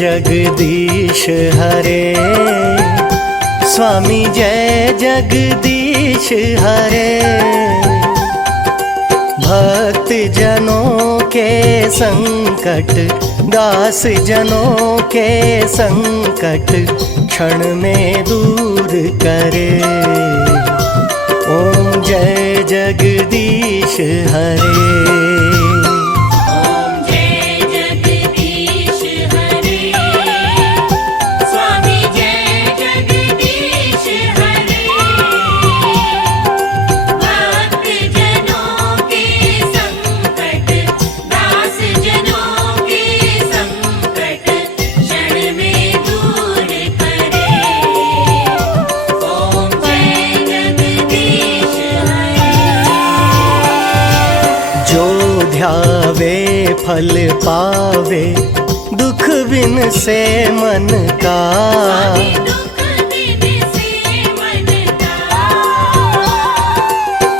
जगदीश हरे, स्वामी जय जगदीश हरे। भक्त जनों के संकट, दास जनों के संकट क्षण में दूर करे। ओम जय जगदीश हरे। ध्यावे फल पावे, दुख बिन से मन का।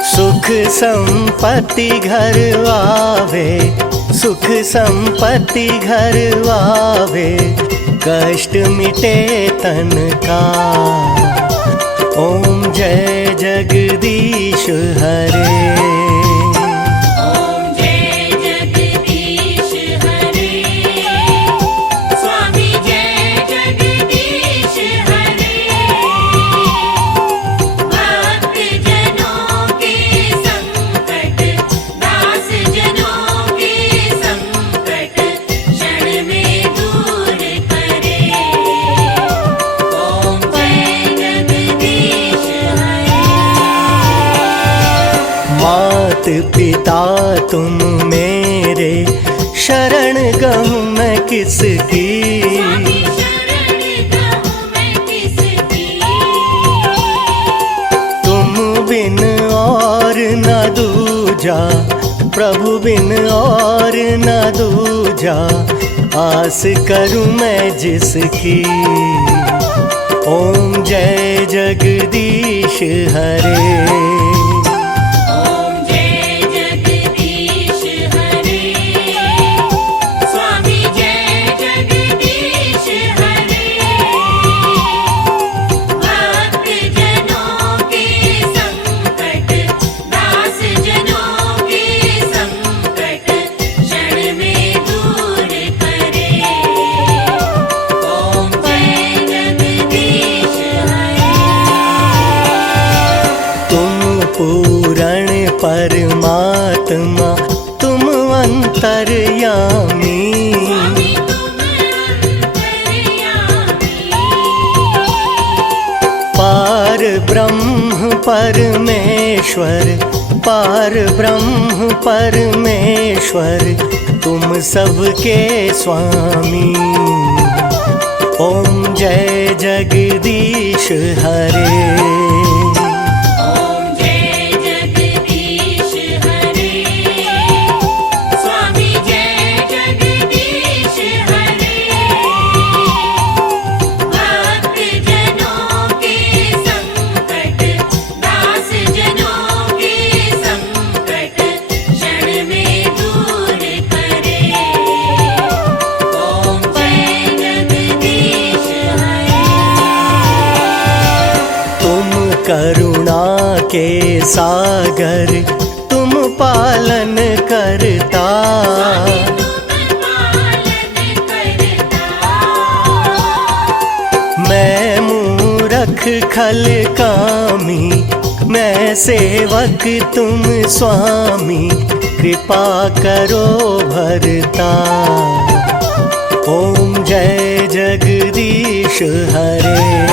सुख संपत्ति घर आवे, सुख संपत्ति घर आवे, कष्ट मिटे तन का। ओम जय जगदीश हरे। मात पिता तुम मेरे, शरण गहूँ मैं किसकी। तुम बिन और न दूजा, प्रभु बिन और न दूजा, आस करूँ मैं जिसकी। ओम जय जगदीश हरे। पूरण परमात्मा तुम अंतर्यामी। पार ब्रह्म परमेश्वर, पार ब्रह्म परमेश्वर, तुम सबके स्वामी। ओम जय जगदीश हरे। करुणा के सागर तुम पालन करता। मैं मूरख खल कामी, मैं सेवक तुम स्वामी, कृपा करो भरता। ओम जय जगदीश हरे।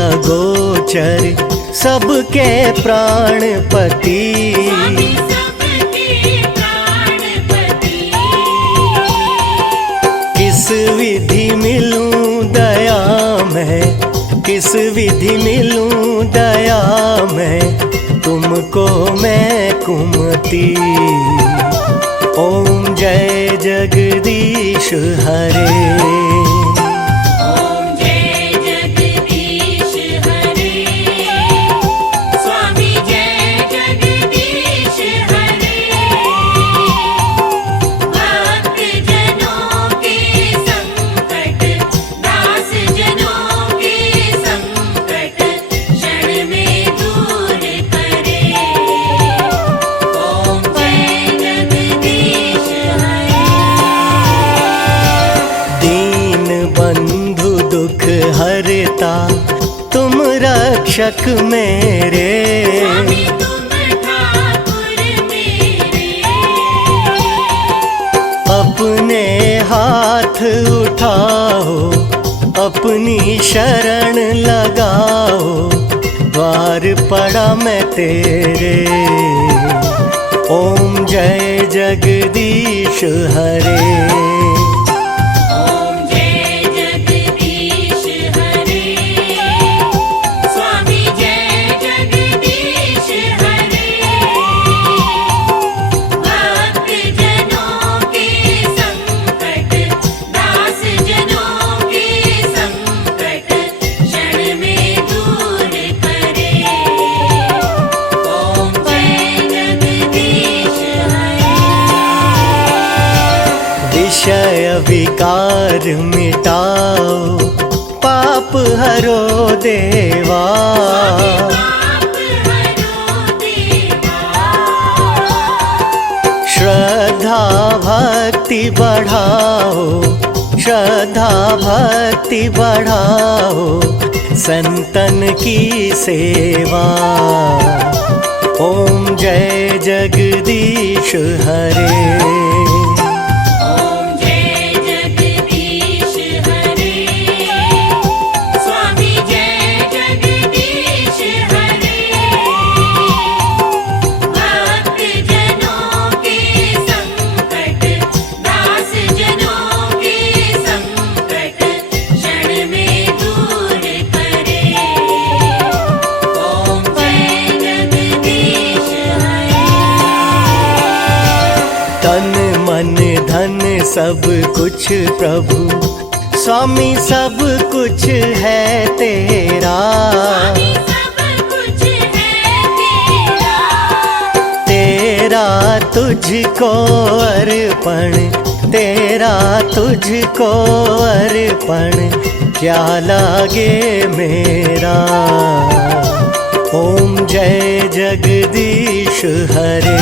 अगोचर सबके प्राणपति। किस विधि मिलूं दया मैं तुमको मैं कुमति। ओम जय जगदीश हरे। तुम रक्षक मेरे, स्वामी तुम ठाकुर मेरे। अपने हाथ उठाओ अपनी शरण लगाओ, द्वार पड़ा मैं तेरे। ओम जय जगदीश हरे। विषय विकार मिटाओ पाप हरो देवा। श्रद्धा भक्ति बढ़ाओ, श्रद्धा भक्ति बढ़ाओ, संतन की सेवा। ओम जय जगदीश हरे। तन मन धन सब कुछ प्रभु स्वामी सब कुछ है तेरा। सब कुछ है तेरा। तेरा तुझको अर्पण, तेरा तुझको अर्पण, क्या लागे मेरा। ओम जय जगदीश हरे।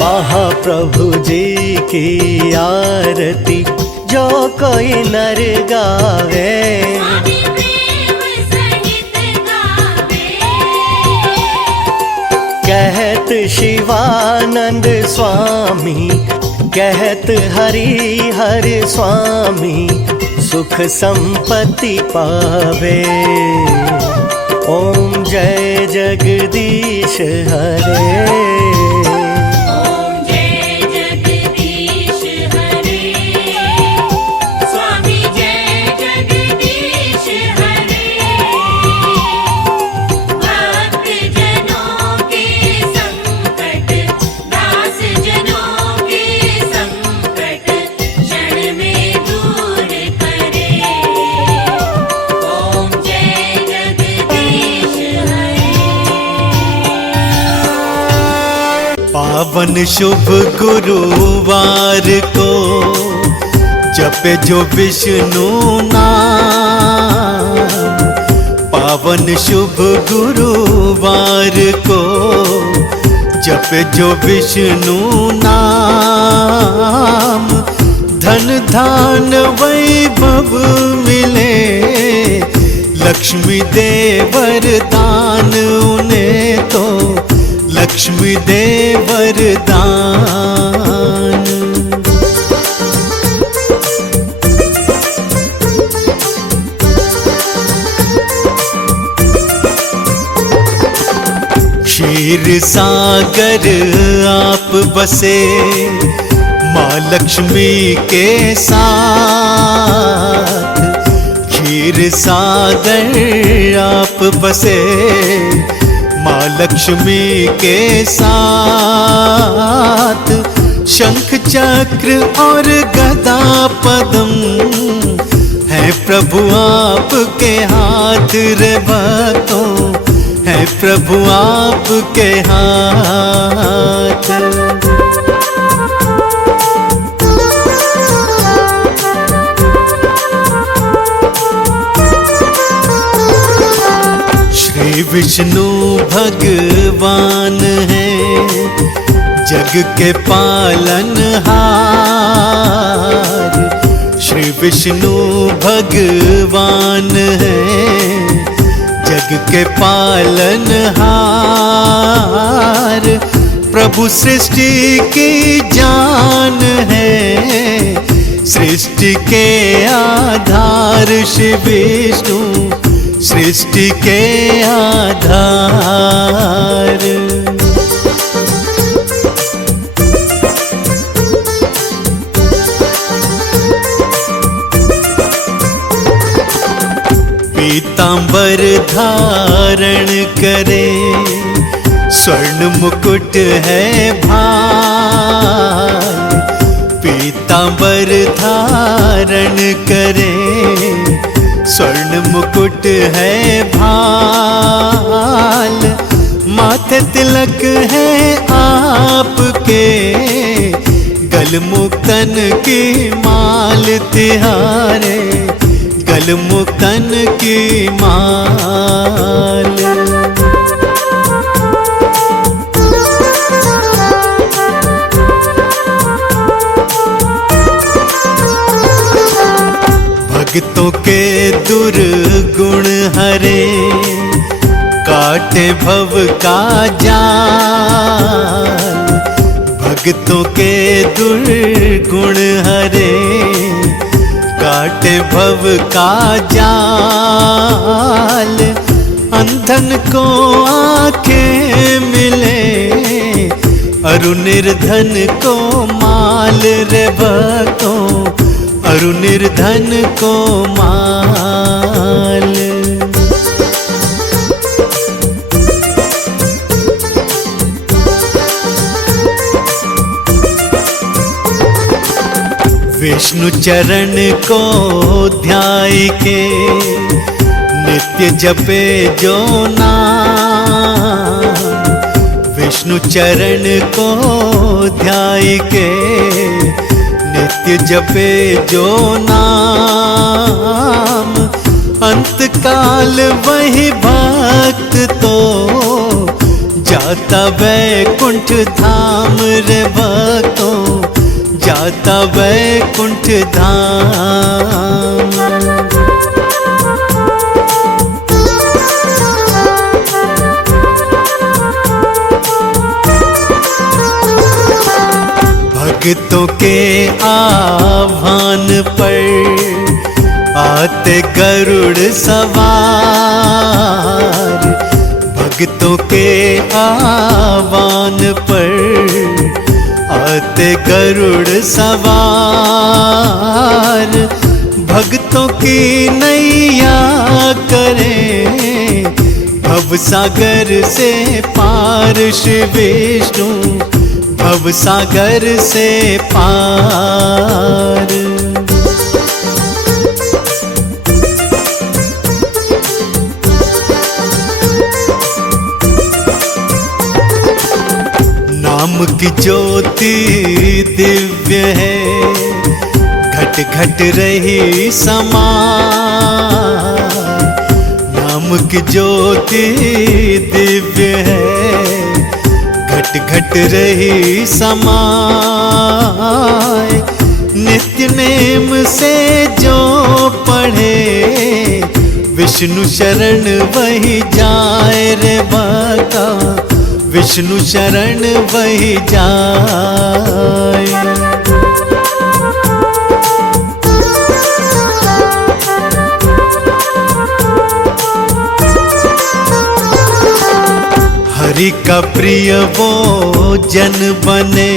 महाप्रभु जी की आरती जो कोई नर गावे, स्वामी प्रेम सहित गावे। कहत शिवानंद स्वामी, कहत हरि हर स्वामी, सुख संपत्ति पावे। ओम जय जगदीश हरे। पावन शुभ गुरुवार को जपे जो विष्णु नाम। पावन शुभ गुरुवार को जपे जो विष्णु नाम। धन धान वैभव मिले लक्ष्मी दे वरदान उन्हें तो लक्ष्मी दे वरदान। क्षीर सागर आप बसे माँ लक्ष्मी के साथ। क्षीर सागर आप बसे माँ लक्ष्मी के साथ। शंख चक्र और गदा पद्म है प्रभु आपके हाथ रे भक्तों, है प्रभु आपके हाथ। श्री विष्णु भगवान है जग के पालनहार। श्री विष्णु भगवान है जग के पालनहार। प्रभु सृष्टि की जान है, सृष्टि के आधार श्री विष्णु, सृष्टि के आधार। पीतांबर धारण करे स्वर्ण मुकुट है भाल। पीतांबर धारण करे स्वर्ण मुकुट है भाल। माथे तिलक है आपके, गल मुक्तन की माल तिहारे, गल मुक्तन की माल। भक्तों के दुर्गुण हरे काटे भव का जाल। भक्तों के दुर्गुण हरे काटे भव का जाल। अंधन को आंखें मिले अरु निर्धन को माल रे भक्तों, अरु निर्धन को माल। विष्णु चरण को ध्याय के नित्य जपे जो नाम। विष्णु चरण को ध्याय के नित्य जपे जो नाम। अंत काल वही भक्त तो जाता वैकुंठ धाम रे भक्तों, जाता वैकुंठ धाम। भक्तों के आह्वान पर आते गरुड़ सवार। भक्तों के आह्वान पर आते गरुड़ सवार। भक्तों की नैया करें भव सागर से पार श्री विष्णु, भव सागर से पार। नाम की ज्योति दिव्य है घट घट रही समान। नाम की ज्योति दिव्य है घट घट रही समाय। नित्य नेम से जो पढ़े विष्णु शरण वही जाए रे भक्ता, विष्णु शरण वही जाए। हरि का प्रिय वो जन बने,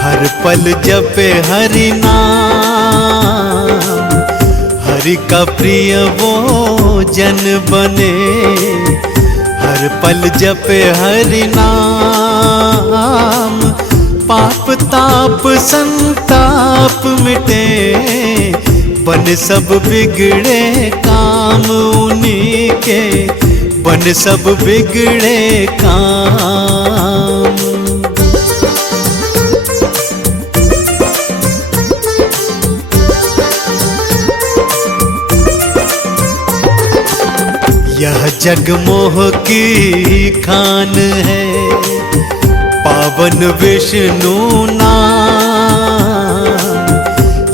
हर पल जपे हरि नाम। हरि का प्रिय वो जन बने, हर पल जपे हरि नाम। पाप ताप संताप मिटे, बन सब बिगड़े काम उन्हीं के, बन सब बिगड़े काम। यह जग मोह की खान है, पावन विष्णु नाम।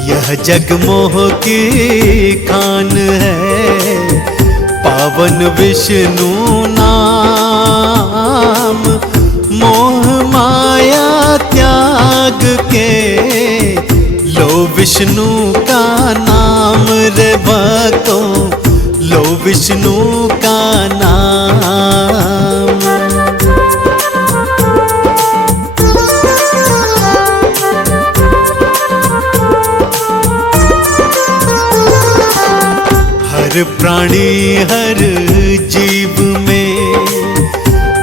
यह जग मोह की खान है, पावन विष्णु नाम। मोह माया त्याग के लो विष्णु का नाम रे भक्तों, लो विष्णु का नाम। हर प्राणी हर जीव में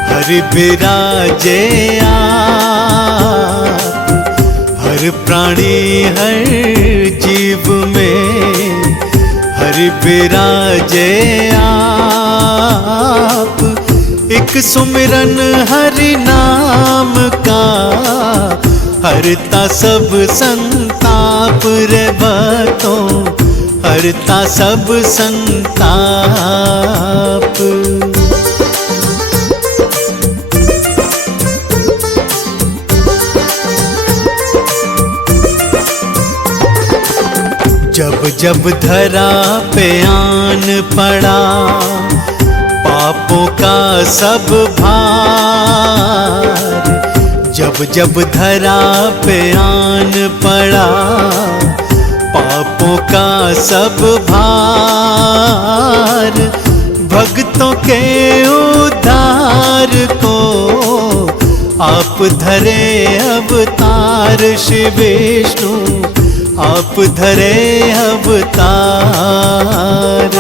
हरि विराजे आप। हर प्राणी हर जीव में हरि विराजे आप। एक सुमिरन हरि नाम का, हरता सब संताप रे भक्तों, हरता सब संताप। जब जब धरा पे आन पड़ा, पापों का सब भार। जब जब धरा पे आन पड़ा, पापों का सब भार। भक्तों के उद्धार को आप धरे अवतार, श्री विष्णु आप धरे अवतार।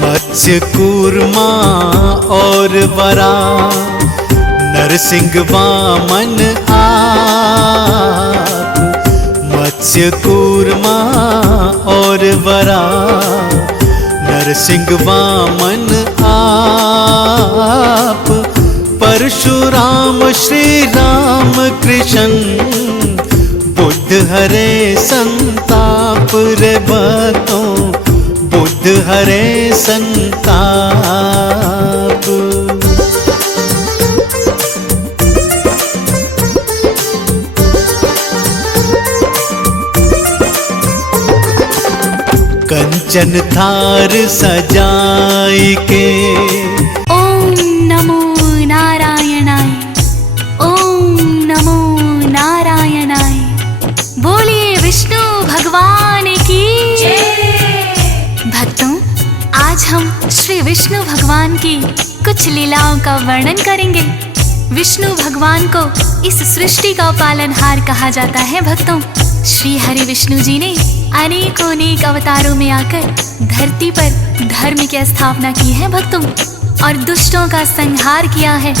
मत्स्य कूर्मा और वरा, नरसिंह वामन आप। मत्स्य कूर्मा और वरा, नरसिंह वामन आप। परशुराम श्री राम कृष्ण, बुद्ध हरे संताप रे भक्तों, बुद्ध हरे संताप। कंचन थार सजाई के, ओम नमो नारायणाय, ओम नमो नारायणाय। बोलिए विष्णु भगवान की जय। भक्तों, आज हम श्री विष्णु भगवान की कुछ लीलाओं का वर्णन करेंगे। विष्णु भगवान को इस सृष्टि का पालनहार कहा जाता है। भक्तों, श्री हरि विष्णु जी ने अनेकों अनेक अवतारों में आकर धरती पर धर्म की स्थापना की है भक्तों, और दुष्टों का संहार किया है।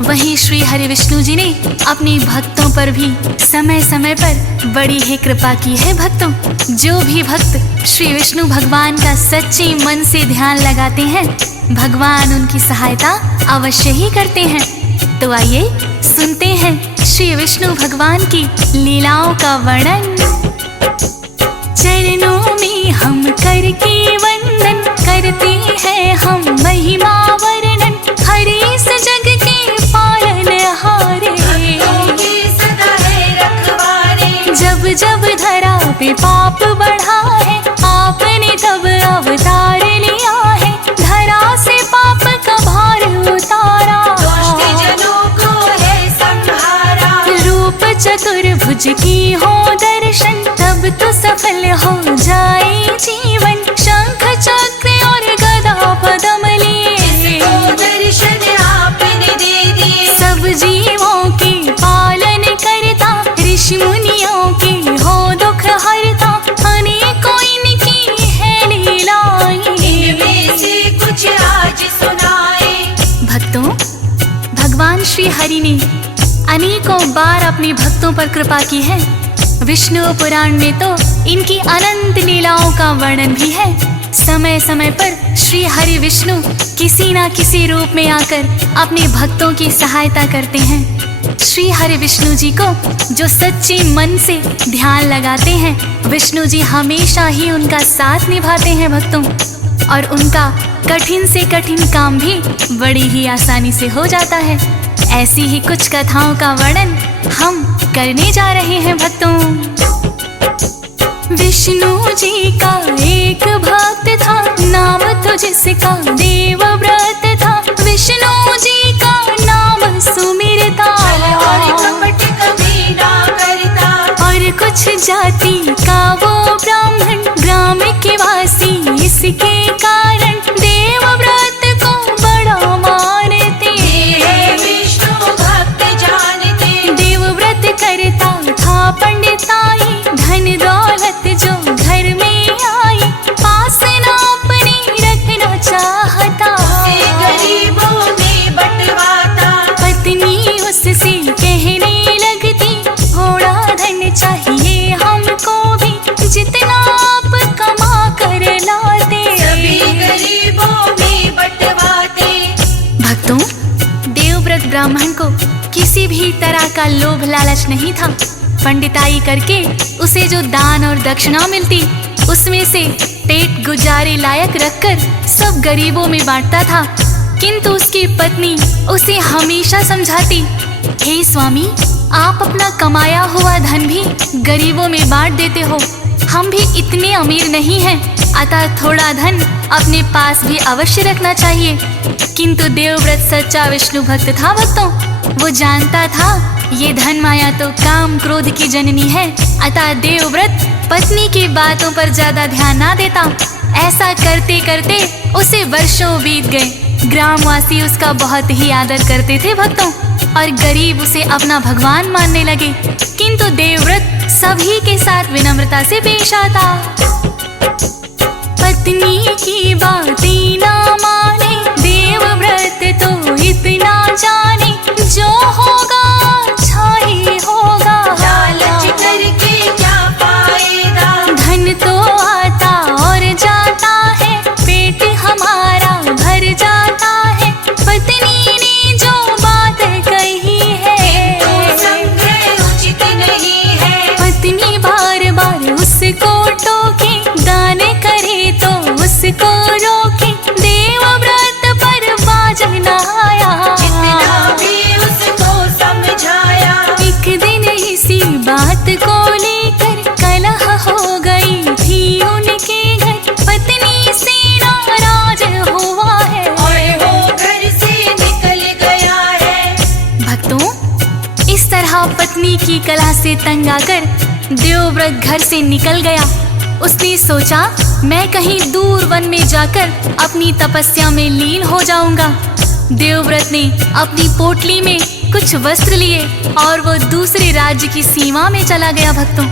वहीं श्री हरि विष्णु जी ने अपने भक्तों पर भी समय समय पर बड़ी ही कृपा की है। भक्तों, जो भी भक्त श्री विष्णु भगवान का सच्चे मन से ध्यान लगाते हैं, भगवान उनकी सहायता अवश्य ही करते हैं। तो आइए सुनते हैं श्री विष्णु भगवान की लीलाओं का वर्णन। चरणों में हम करके वंदन करते हैं हम महिमा वर्णन, हरि इस जग के पालन में पाप बढ़ा है, आपने तब अवतार लिया है, धरा से पाप का भार उतारा। दुष्ट जनों को है संहारा, रूप चतुर्भुज की हो दर्शन, तब तो सफल हो जाए जीवन। शंख चक्र और गदा पद्म लिए, जिसको दर्शन आपने दे दिए। सब जीवों के पालन करता, ऋषि मुनियों के हो दुख हरता, अनेकों इनकी है लीलाएं। इनमें से कुछ आज सुनाए। भक्तों, भगवान श्री हरि ने अनेकों बार अपने भक्तों पर कृपा की है। विष्णु पुराण में तो इनकी अनंत लीलाओं का वर्णन भी है। समय समय पर श्री हरि विष्णु किसी न किसी रूप में आकर अपने भक्तों की सहायता करते हैं। श्री हरि विष्णु जी को जो सच्चे मन से ध्यान लगाते हैं, विष्णु जी हमेशा ही उनका साथ निभाते हैं भक्तों, और उनका कठिन से कठिन काम भी बड़ी ही आसानी से हो जाता है। ऐसी ही कुछ कथाओं का वर्णन हम करने जा रहे हैं भक्तों। विष्णु जी का एक भक्त था, नाम तो जिसका देवव्रत था। विष्णु जी का नाम सुमिरता, और कपट कभी ना करता। और कुछ जाति का वो ब्राह्मण, ग्राम के वासी इसके कारण देवव्रत को बड़ा मानते। हे विष्णु भक्त जानते, देवव्रत करता था पंडिताई, धन दौलत जो घर में आई, पास ना अपने रखना चाहता। से गरीबों में बंटवाता। पत्नी उससे कहने लगती, थोड़ा धन चाहिए हमको भी, जितना आप कमा कर लाते। सभी गरीबों में बंटवाते। भक्तों, देवव्रत ब्राह्मण को किसी भी तरह का लोभ लालच नहीं था। पंडिताई करके उसे जो दान और दक्षिणा मिलती, उसमें से पेट गुजारे लायक रखकर सब गरीबों में बांटता था। किंतु उसकी पत्नी उसे हमेशा समझाती, हे स्वामी, आप अपना कमाया हुआ धन भी गरीबों में बांट देते हो, हम भी इतने अमीर नहीं हैं, अतः थोड़ा धन अपने पास भी अवश्य रखना चाहिए। किंतु देवव्रत सच्चा विष्णु भक्त था भक्तों। वो जानता था ये धन माया तो काम क्रोध की जननी है, अतः देवव्रत पत्नी की बातों पर ज्यादा ध्यान ना देता। ऐसा करते करते उसे वर्षों बीत गए। ग्रामवासी उसका बहुत ही आदर करते थे भक्तों, और गरीब उसे अपना भगवान मानने लगे। किंतु देवव्रत सभी के साथ विनम्रता से पेश आता। पत्नी की बातें ना माने, देवव्रत तो इतना जाने, जो होगा अच्छा ही होगा। लालच करके क्या फायदा। धन तो आता और जाता है, पेट हमारा भर जाता है। पत्नी ने जो बात कही है, तो संग्रह उचित नहीं है। पत्नी बार बार उसको टोके, दान करे तो उसको रोके। देवव्रत पर बाज न आया, जितना भी उसको समझाया। एक दिन इसी बात को लेकर कलह हो गई थी उनके घर। पत्नी से नाराज हुआ है, और वो घर से निकल गया है। भक्तों, इस तरह पत्नी की कलह से तंग आकर देवव्रत घर से निकल गया। उसने सोचा, मैं कहीं दूर वन में जाकर अपनी तपस्या में लीन हो जाऊंगा। देवव्रत ने अपनी पोटली में कुछ वस्त्र लिए और वो दूसरे राज्य की सीमा में चला गया भक्तों।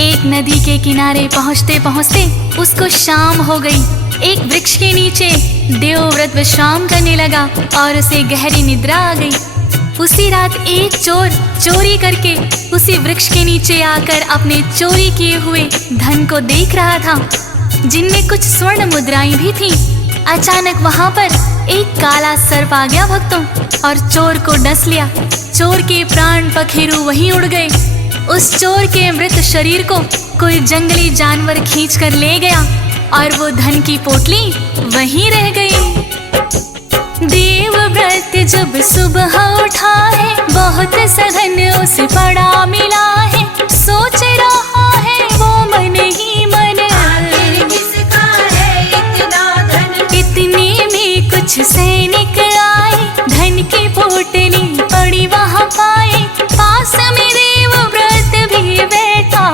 एक नदी के किनारे पहुंचते पहुंचते उसको शाम हो गई। एक वृक्ष के नीचे देवव्रत विश्राम करने लगा और उसे गहरी निद्रा आ गई। उसी रात एक चोर चोरी करके उसी वृक्ष के नीचे आकर अपने चोरी किए हुए धन को देख रहा था, जिनमें कुछ स्वर्ण मुद्राएं भी थीं। अचानक वहां पर एक काला सर्प आ गया भक्तों और चोर को डस लिया। चोर के प्राण पखेरु वहीं उड़ गए। उस चोर के मृत शरीर को कोई जंगली जानवर खींच कर ले गया और वो धन की पोटली वहीं रह गई। देवव्रत जब सुबह उठा है, बहुत सा धन उसे पड़ा मिला है। सोच रहा है वो मन ही मन। आखिर किसका है इतना धन। इतने में कुछ सैनिक आए, धन की पोटली पड़ी वहाँ पाए। पास में देवव्रत भी बैठा,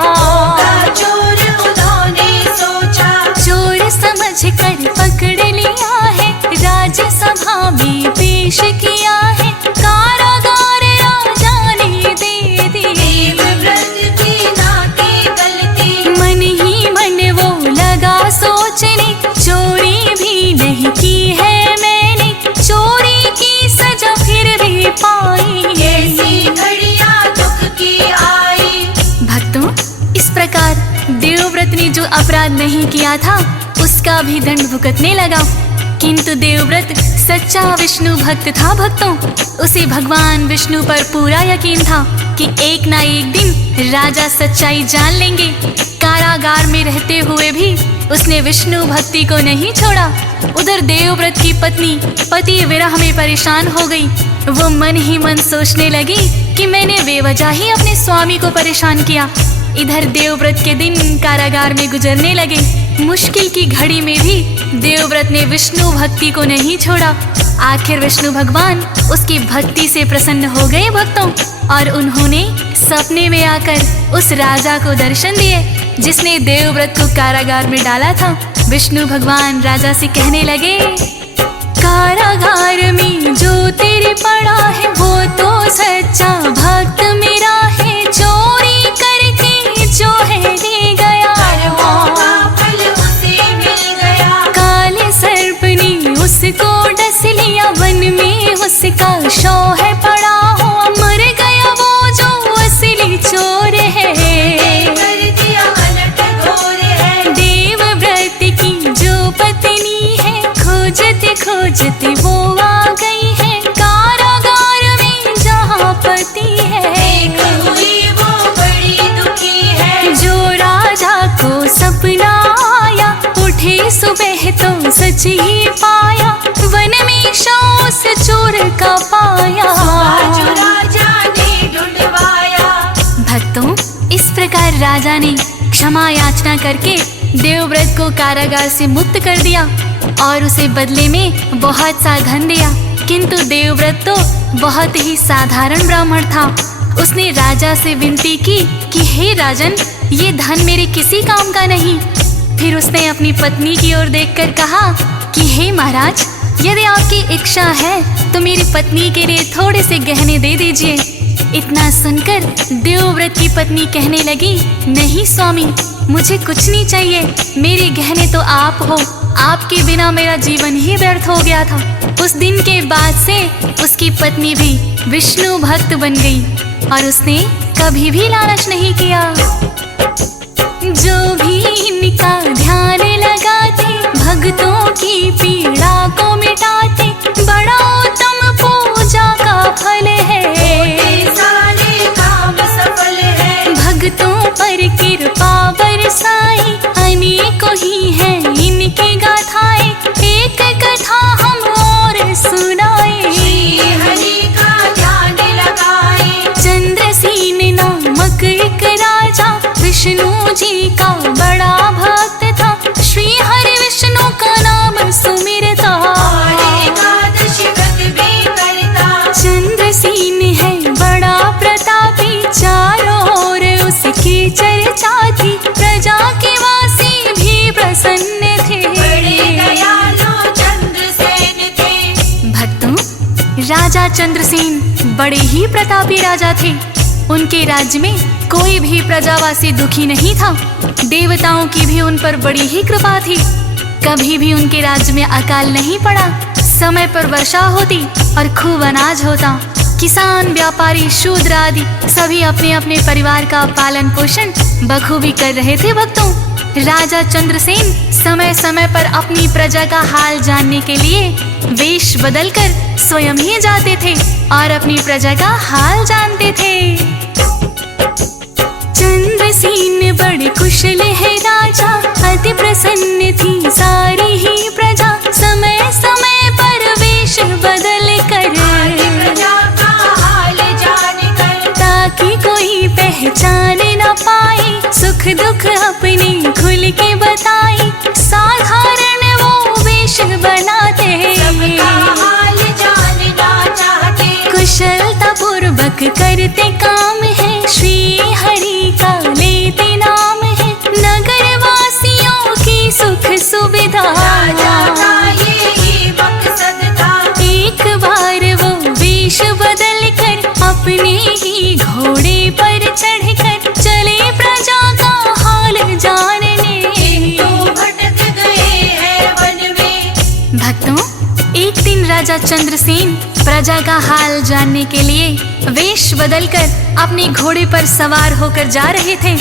चोर उन्होंने सोचा। चोर समझ कर पकड़ लिया है, राज्यसभा में पेश किया है। कारागार राजा ने दे दी, देवव्रत की नाकी गलती। मन ही मन वो लगा सोचने, चोरी भी नहीं की है मैंने, चोरी की सजा फिर भी पाई। ऐसी घड़ियां दुख की आई। भक्तों, इस प्रकार देवव्रत ने जो अपराध नहीं किया था उसका भी दंड भुगतने लगा। किंतु देवव्रत सच्चा विष्णु भक्त था। भक्तों, उसे भगवान विष्णु पर पूरा यकीन था कि एक ना एक दिन राजा सच्चाई जान लेंगे। कारागार में रहते हुए भी उसने विष्णु भक्ति को नहीं छोड़ा। उधर देवव्रत की पत्नी पति विरह में परेशान हो गई। वो मन ही मन सोचने लगी कि मैंने बेवजह ही अपने स्वामी को परेशान किया। इधर देवव्रत के दिन कारागार में गुजरने लगे। मुश्किल की घड़ी में भी देवव्रत ने विष्णु भक्ति को नहीं छोड़ा। आखिर विष्णु भगवान उसकी भक्ति से प्रसन्न हो गए भक्तों, और उन्होंने सपने में आकर उस राजा को दर्शन दिए जिसने देवव्रत को कारागार में डाला था। विष्णु भगवान राजा से कहने लगे, कारागार में जो तेरे पड़ा है वो तो सच्चा भक्त मेरा है। चोरी करके जो है ले गया, कर्मों का फल उसे मिल गया। काले सर्प ने उसको डस लिया, वन में उसका शव है पड़ा हो। मर गया वो जो असली चोर है, कर दिया अलट घोर है। देवव्रत की जो पत्नी है, खोजते खोजते वो आ गई है कारागार में जहाँ पति है। एक हुई वो बड़ी दुखी है। जो राजा को सपना आया, उठे सुबह तो सच ही पाया। वन में शव से चोर का पाया। आज राजा ने ढूंढवाया। भक्तों, इस प्रकार राजा ने क्षमा याचना करके देवव्रत को कारागार से मुक्त कर दिया और उसे बदले में बहुत सा धन दिया। किंतु देवव्रत तो बहुत ही साधारण ब्राह्मण था। उसने राजा से विनती की कि हे राजन, ये धन मेरे किसी काम का नहीं। फिर उसने अपनी पत्नी की ओर देखकर कहा कि हे महाराज, यदि आपकी इच्छा है तो मेरी पत्नी के लिए थोड़े से गहने दे दीजिए। इतना सुनकर देवव्रत की पत्नी कहने लगी, नहीं स्वामी, मुझे कुछ नहीं चाहिए। मेरे गहने तो आप हो। आपके बिना मेरा जीवन ही व्यर्थ हो गया था। उस दिन के बाद से उसकी पत्नी भी विष्णु भक्त बन गई और उसने कभी भी लालच नहीं किया। जो भी इनका ध्यान लगाते, भक्तों की पीड़ा को मिटाते, बड़ा उत्तम पूजा का फल है। सारे काम सफल है। भक्तों पर कृपा बरसाई, अनेकों ही हैं इनकी गाथाएं। एक कथा हम और सुनाए, श्री हरि का ध्यान लगाए। चंद्रसेन नामक एक राजा विष्णु जी का बड़ा भक्त था। श्री हरि विष्णु का नाम सुमिरता, और एकादशी व्रत भी करता। चंद्रसेन है बड़ा प्रतापी, चारों ओर उसकी चर्चा थी। प्रजा के वासी भी प्रसन्न थे। बड़े दयालु चंद्रसेन थे। भक्तों, राजा चंद्रसेन बड़े ही प्रतापी राजा थे। उनके राज्य में कोई भी प्रजावासी दुखी नहीं था। देवताओं की भी उन पर बड़ी ही कृपा थी। कभी भी उनके राज्य में अकाल नहीं पड़ा। समय पर वर्षा होती और खूब अनाज होता। किसान, व्यापारी, शूद्र आदि सभी अपने अपने परिवार का पालन पोषण बखूबी कर रहे थे। भक्तों, राजा चंद्रसेन समय समय पर अपनी प्रजा का हाल जानने के लिए वेश बदलकर स्वयं ही जाते थे और अपनी प्रजा का हाल जानते थे। चंद्रसेन बड़े कुशल है राजा, अति प्रसन्न थी सारी ही प्रजा। समय समय पर वेश बदल कर प्रजा का हाल जान कर, ताकि कोई पहचान न पाए। सुख दुख अपने लोग करते काम है, श्री हरि का लेते नाम है, नगर वासियों की सुख सुविधा। राजा का यही मकसद था, एक बार वो वेश बदल कर अपने ही घोड़े पर चढ़कर चले प्रजा का हाल जानने। तो भटक गए हैं वन में। भक्तों, एक दिन राजा चंद्रसेन प्रजा का हाल जानने के लिए वेश बदलकर अपने घोड़े पर सवार होकर जा रहे थे।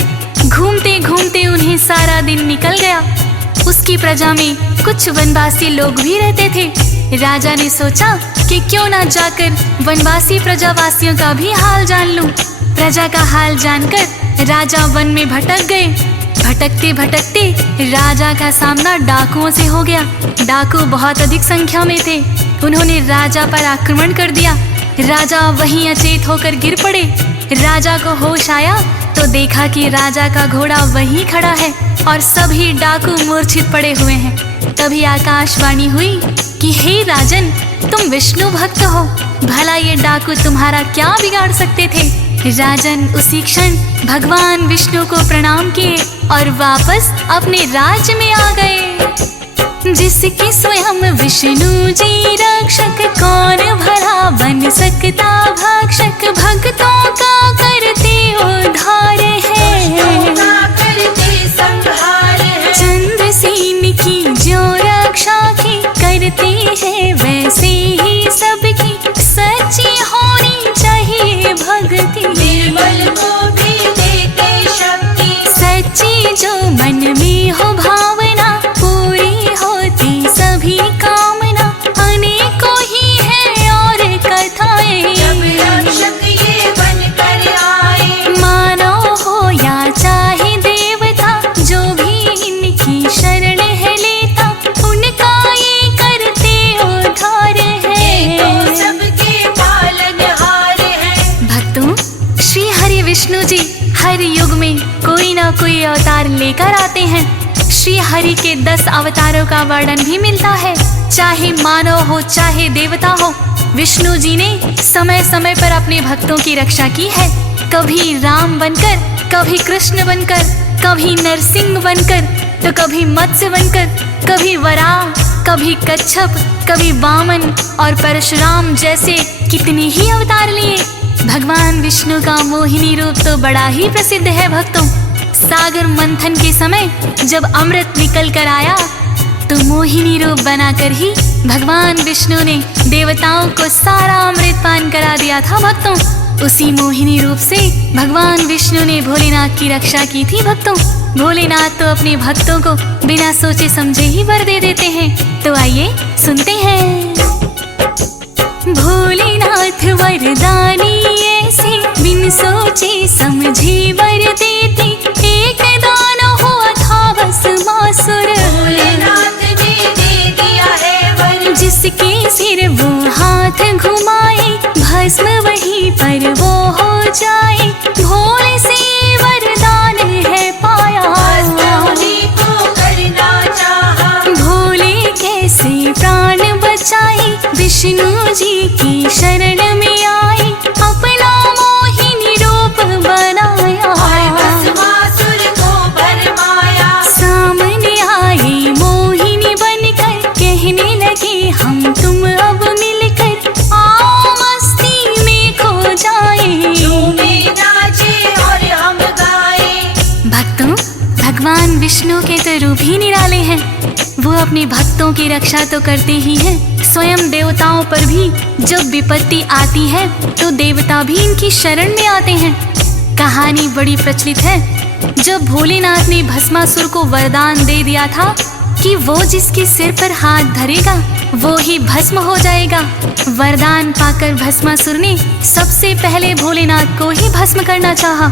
घूमते घूमते उन्हें सारा दिन निकल गया। उसकी प्रजा में कुछ वनवासी लोग भी रहते थे। राजा ने सोचा कि क्यों ना जाकर वनवासी प्रजावासियों का भी हाल जान लूं। प्रजा का हाल जानकर राजा वन में भटक गए। भटकते भटकते राजा का सामना डाकुओं से हो गया। डाकू बहुत अधिक संख्या में थे। उन्होंने राजा पर आक्रमण कर दिया। राजा वहीं अचेत होकर गिर पड़े। राजा को होश आया तो देखा कि राजा का घोड़ा वहीं खड़ा है और सभी डाकू मूर्छित पड़े हुए हैं। तभी आकाशवाणी हुई कि हे राजन, तुम विष्णु भक्त हो, भला ये डाकू तुम्हारा क्या बिगाड़ सकते थे। राजन उसी क्षण भगवान विष्णु को प्रणाम किए और वापस अपने राज्य में आ गए। जिसके स्वयं विष्णु जी रक्षक, कौन भला बन सकता भक्षक। भक्तों का करते उद्धार है, करते संहार है। चंद्रसेन की जो रक्षा की करते हैं, वैसे ही सबकी सच्ची होनी चाहिए भक्ति। निर्बल को भी देते शक्ति, सच्ची जो मन में हो भावना, पूरी होती सभी कामना। अनेकों ही है और कथाएं, जब रक्षक ये बन कर आए। मानव हो या चाहे देवता, जो भी इनकी शरण है लेता, उनका ये करते उद्धार है। तो सबके पालनहार है। भक्तों, श्री हरि विष्णु जी हर युग में कोई ना कोई अवतार लेकर आते हैं। श्री हरि के 10 अवतारों का वर्णन भी मिलता है। चाहे मानव हो चाहे देवता हो, विष्णु जी ने समय समय पर अपने भक्तों की रक्षा की है। कभी राम बनकर, कभी कृष्ण बनकर, कभी नरसिंह बनकर, तो कभी मत्स्य बनकर, कभी वराह, कभी कच्छप, कभी वामन और परशुराम जैसे कितने ही अवतार लिए। भगवान विष्णु का मोहिनी रूप तो बड़ा ही प्रसिद्ध है। भक्तों, सागर मंथन के समय जब अमृत निकल कर आया तो मोहिनी रूप बनाकर ही भगवान विष्णु ने देवताओं को सारा अमृत पान करा दिया था। भक्तों, उसी मोहिनी रूप से भगवान विष्णु ने भोलेनाथ की रक्षा की थी। भक्तों, भोलेनाथ तो अपने भक्तों को बिना सोचे समझे ही वर दे देते हैं। तो आइए सुनते हैं। भोलेनाथ वरदानी ऐसे, बिन सोचे समझे वर देते। एक दान हुआ था भस्मासुर, भोलेनाथ ने दे दिया है वर। जिसके सिर वो हाथ घुमाए, भस्म वहीं पर वो हो जाए। भोले से वरदान है पाया, उन्हीं को करना चाहा। भोले कैसे प्राण बचाए, विष्णु जी की शरण में आए। अपना मोहिनी रूप बनाया, भस्मासुर को भरमाया। सामने आई मोहिनी बनकर, कहने लगे हम तुम अब मिलकर आओ मस्ती में खो जाए। झूमे नाचे और हम गाए। भक्तों, भगवान विष्णु के तो रूप ही निराले हैं। वो अपने भक्तों की रक्षा तो करते ही हैं, स्वयं देवताओं पर भी जब विपत्ति आती है तो देवता भी इनकी शरण में आते हैं। कहानी बड़ी प्रचलित है। जब भोलेनाथ ने भस्मासुर को वरदान दे दिया था कि वो जिसके सिर पर हाथ धरेगा वो ही भस्म हो जाएगा, वरदान पाकर भस्मासुर ने सबसे पहले भोलेनाथ को ही भस्म करना चाहा।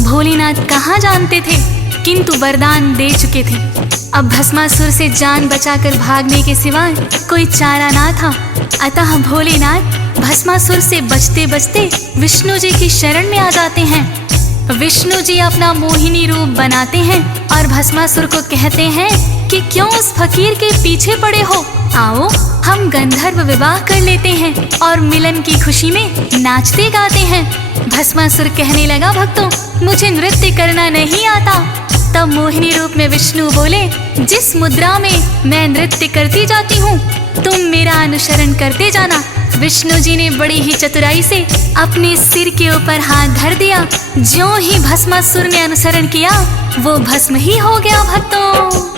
भोलेनाथ कहाँ जानते थे, किंतु वरदान दे चुके थे। अब भस्मासुर से जान बचाकर भागने के सिवा कोई चारा ना था। अतः भोलेनाथ भस्मासुर से बचते बचते विष्णु जी की शरण में आ जाते हैं। विष्णु जी अपना मोहिनी रूप बनाते हैं और भस्मासुर को कहते हैं कि क्यों उस फकीर के पीछे पड़े हो, आओ हम गंधर्व विवाह कर लेते हैं और मिलन की खुशी में नाचते गाते हैं। भस्मासुर कहने लगा, भक्तों मुझे नृत्य करना नहीं आता। तब मोहिनी रूप में विष्णु बोले, जिस मुद्रा में मैं नृत्य करती जाती हूँ तुम मेरा अनुसरण करते जाना। विष्णु जी ने बड़ी ही चतुराई से अपने सिर के ऊपर हाथ धर दिया। ज्यों ही भस्मासुर ने अनुसरण किया वो भस्म ही हो गया। भक्तों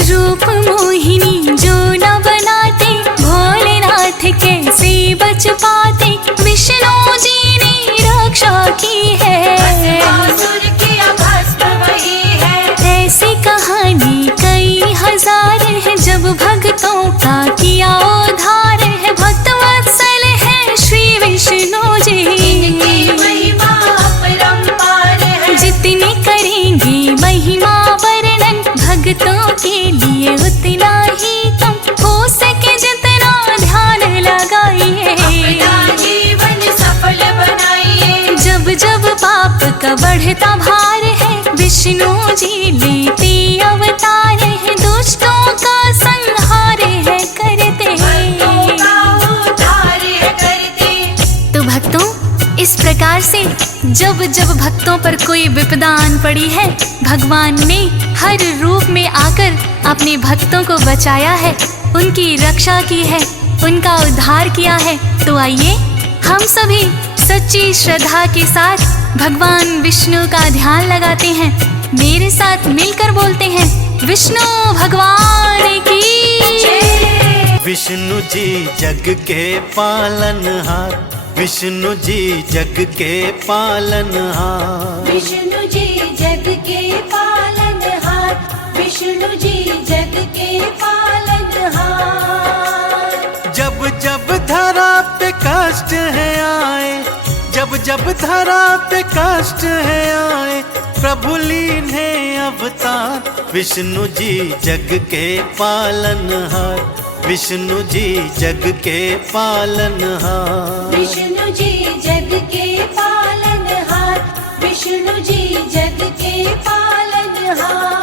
रूप मोहिनी जो न बनाते, भोलेनाथ कैसे बच पाते। विष्णु जी ने रक्षा की है, भस्मासुर किया भस्म वही है। ऐसी कहानी कई हजार है, जब भक्तों का किया उद्धार है। भक्त वत्सल है श्री विष्णु जी, इनकी महिमा अपरंपार है। जितने करेंगे महिमा वर्णन, भक्तों के लिए उतना ही कम। हो सके जितना ध्यान लगाइए, अपना जीवन सफल बनाइए। जब जब पाप का बढ़ता भार है, विष्णु जी लेते अवतार है। दुष्टों का संहार है करते, भक्तों का उद्धार है करते। तो भक्तों इस प्रकार से जब जब भक्तों पर कोई विपदा आन पड़ी है, भगवान ने हर रूप में आकर अपने भक्तों को बचाया है, उनकी रक्षा की है, उनका उद्धार किया है। तो आइए हम सभी सच्ची श्रद्धा के साथ भगवान विष्णु का ध्यान लगाते हैं। मेरे साथ मिलकर बोलते हैं, विष्णु भगवान की जय। विष्णु जी जग के पालनहार, विष्णु जी जग के पालनहार। विष्णु जी जग के पालनहार, विष्णु जी जग के पालनहार। जब जब धरा पे कष्ट है आए, जब जब धरा पे कष्ट है आए, प्रभु लीन है अवतार। विष्णु जी जग के पालनहार, विष्णु जी जग के पालनहार। विष्णु जी जग के पालनहार, विष्णु जी जग के पालनहार।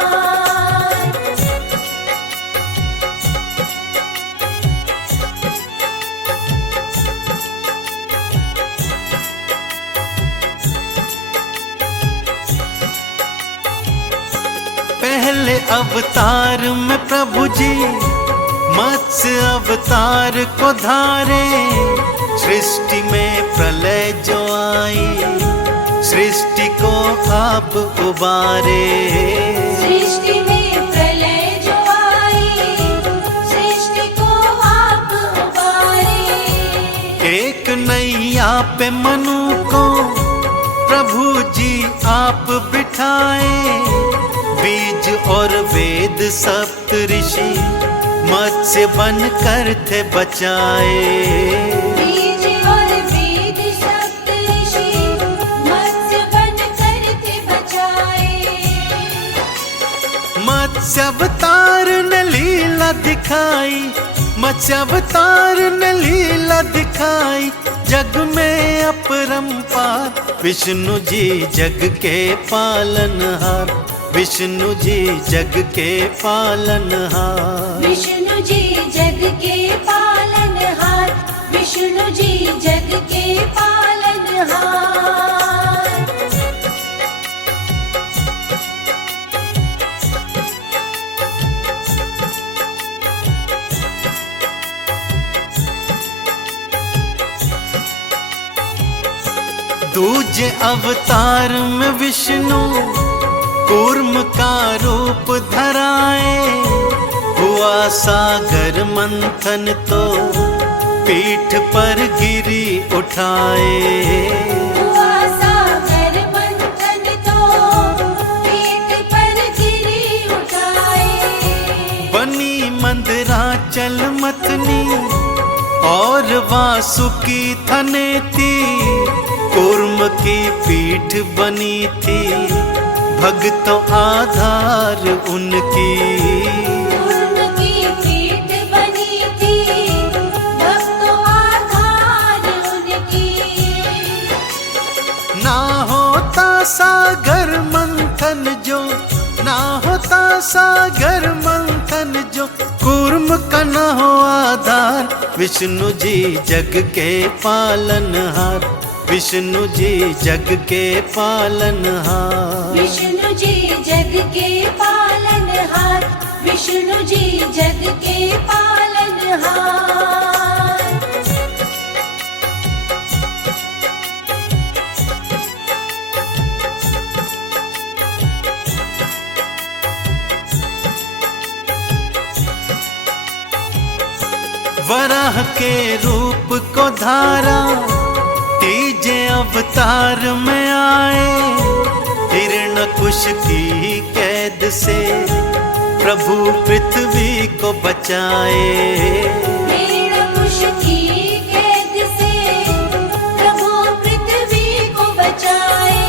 पहले अवतार में प्रभु जी मत्स्य अवतार को धारे। सृष्टि में प्रलय जो आई, सृष्टि को आप उबारे। सृष्टि में प्रलय जो आई, सृष्टि को आप उबारे। एक नैया पे मनु को प्रभु जी आप बिठाए। बीज और वेद सप्त ऋषि मत्स्य बन कर थे बचाए। बीज और वेद सप्त ऋषि मत्स्य बन कर थे बचाए। मत्स्य अवतार ने लीला दिखाई, मत्स्य अवतार ने लीला दिखाई। जग में अपरंपार, विष्णु जी जग के पालनहार, विष्णु जी जग के पालनहार। विष्णु जी जग के पालनहार, विष्णु जी जग के पालनहार। दूजे अवतार में विष्णु कूर्म का रूप धराए। हुआ सागर मंथन तो पीठ पर गिरी उठाए। हुआ सागर मंथन तो पीठ पर गिरी उठाए। बनी मंदराचल मथनी और वासुकी थनेती। कूर्म की पीठ बनी थी, भक्तों आधार उनकी। कूर्म की पीठ बनी थी, भक्तों आधार उनकी। ना होता सागर मंथन जो, ना होता सागर मंथन जो, कूर्म का न हो आधार। विष्णु जी जग के पालनहार, विष्णु जी जग के पालनहार। विष्णु जी जग के पालनहार, विष्णु जी जग के पालनहार। वराह के रूप को धारा, तीजे अवतार में आए। हिरण्यकुश की कैद से प्रभु पृथ्वी को बचाए। हिरण्यकुश की कैद से प्रभु पृथ्वी को बचाए।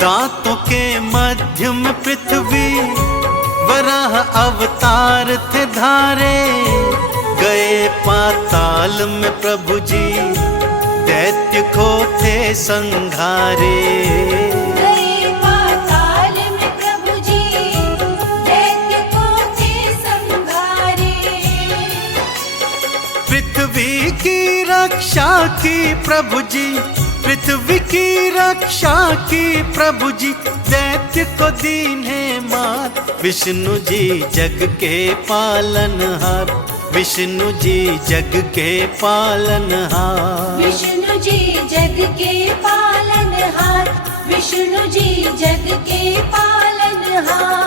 दांतों के मध्य में पृथ्वी वराह अवतार थे धारे। गए पाताल में प्रभु जी दैत्य को थे संघारे। गए पाताल में प्रभु जी दैत्य को थे संघारे। पृथ्वी की रक्षा की प्रभु जी, पृथ्वी की रक्षा की प्रभु जी, दैत्य को दीन्हे मात। विष्णु जी जग के पालनहार, विष्णु जी जग के पालनहार। विष्णु जी जग के पालनहार, विष्णु जी जग के पालनहार।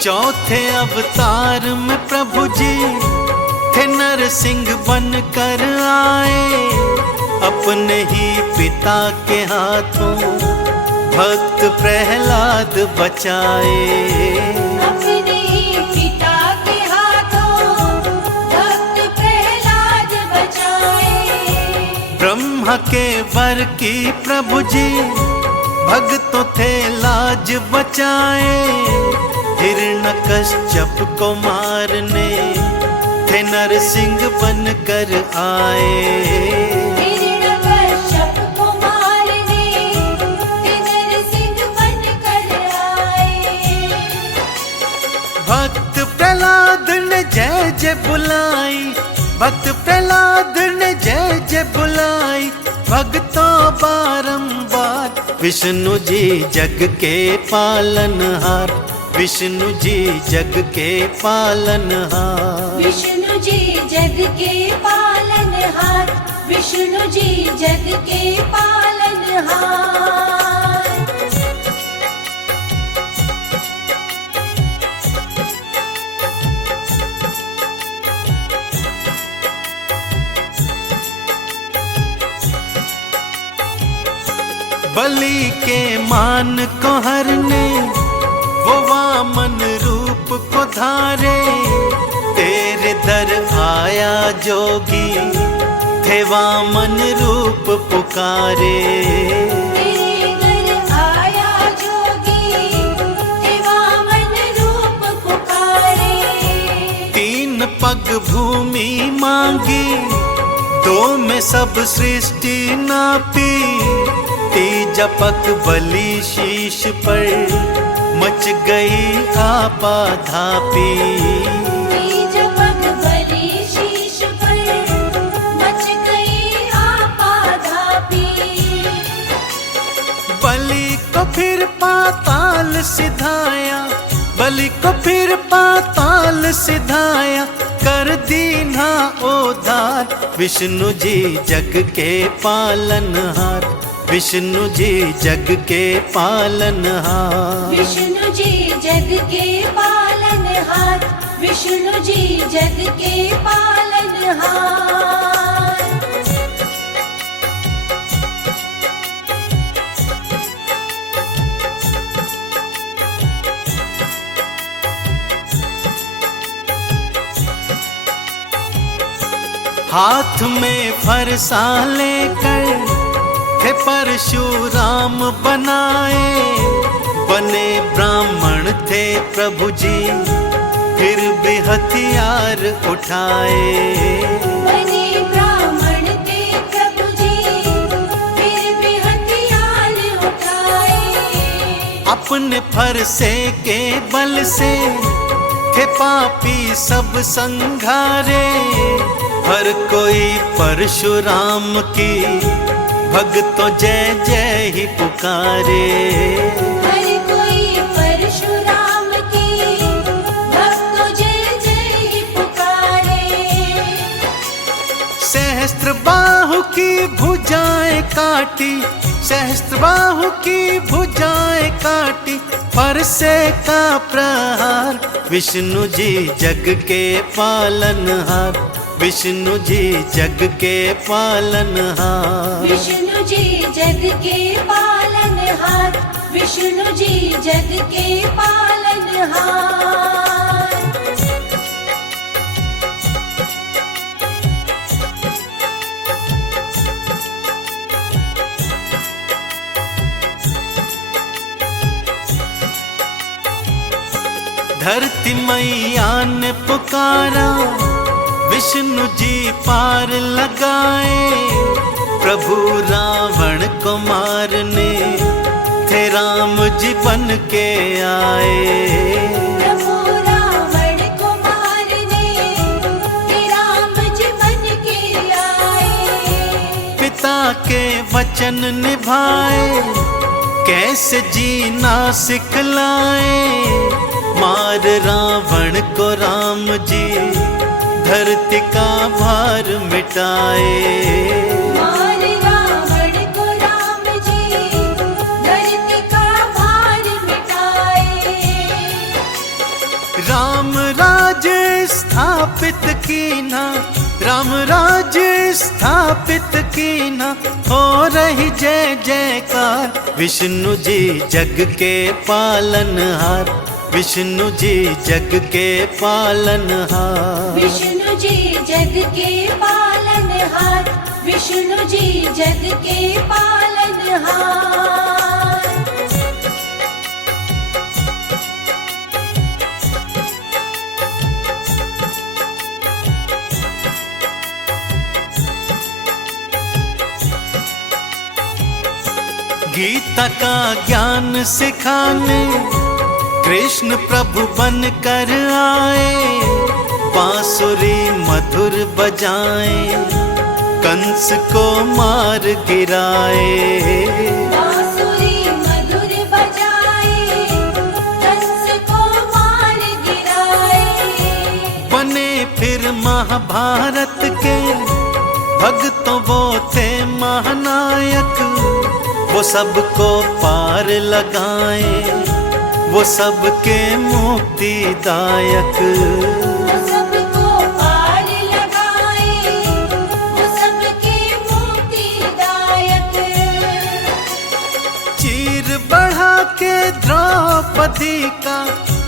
चौथे अवतार में प्रभु जी थे नरसिंह बन कर आए। अपने ही पिता के हाथों भक्त प्रहलाद बचाए। अपने ही पिता के हाथों भक्त प्रहलाद बचाए। ब्रह्मा के वर की प्रभु जी भक्तों थे लाज बचाए। हिरण्यकश्यप को मारने थे नरसिंह बन कर आए। हिरण्यकश्यप को मारने थे नरसिंह बन कर आए। भक्त प्रहलाद ने जय जय बुलाई, भक्त प्रहलाद ने जय जय बुलाई। भक्तों बारंबार विष्णु जी जग के पालनहार, विष्णु जी जग के पालनहार। विष्णु जी जग के पालनहार, विष्णु जी जग के पालनहार। बलि के मान को हरने वो वामन रूप को धारे। तेरे दर आया जोगी थे वामन रूप पुकारे। तेरे दर आया जोगी थे वामन रूप पुकारे। तीन पग भूमि मांगी, दो में सब सृष्टि नापी। तीजा पग बलि शीश पर मच गई आपाधापी। तीजा पग बलि शीश पर मच गई आपाधापी। बलि को फिर पाताल सिधाया, बलि को फिर पाताल सिधाया। कर दीन्हा उद्धार विष्णु जी जग के पालनहार, विष्णु जी जग के पालनहार। विष्णु जी जग के पालनहार, विष्णु जी जग के पालनहार। हाथ में फरसा लेकर थे परशुराम बनाए। बने ब्राह्मण थे प्रभु जी फिर भी हथियार उठाए। बने ब्राह्मण थे प्रभु जी, फिर भी हथियार उठाए। अपने फरसे के बल से थे पापी सब संघारे। हर कोई परशुराम की भक्तों जय जय ही पुकारे। हर कोई परशुराम की भक्तों जय जय ही पुकारे। सहस्त्र बाहु की भुजाएं काटी, सहस्त्र बाहु की भुजाएं काटी, परसे का प्रहार। विष्णु जी जग के पालनहार, विष्णु जी जग के पालनहार। विष्णु जी जग के पालनहार, विष्णु जी जग के पालनहार। धरती मैया ने पुकारा, विष्णु जी पार लगाए। प्रभु रावण को मारने थे राम जी बन के आए। प्रभु रावण को मारने थे राम जी बन के आए। पिता के वचन निभाए, कैसे जीना सिखलाए। मार रावण को राम जी, धरती का भार मिटाए। मार रावण को राम जी, धरती का भार मिटाए। राम राज्य स्थापित कीना, राम राज्य स्थापित कीना, हो रही जय जयकार। विष्णु जी जग के पालनहार, विष्णु जी जग के पालनहार। विष्णु जी जग के पालनहार, विष्णु जी जग के पालनहार। गीता का ज्ञान सिखाने कृष्ण प्रभु बन कर आए। बांसुरी मधुर बजाएं, कंस को मार गिराए। बांसुरी मधुर बजाए, कंस को मार गिराए। बने फिर महाभारत के भक्तों वो थे महानायक। वो सबको पार लगाए, वो सबके मुक्तिदायक। वो सबको पार लगाए, वो सबके मुक्तिदायक। चीर बढ़ा के द्रौपदी का,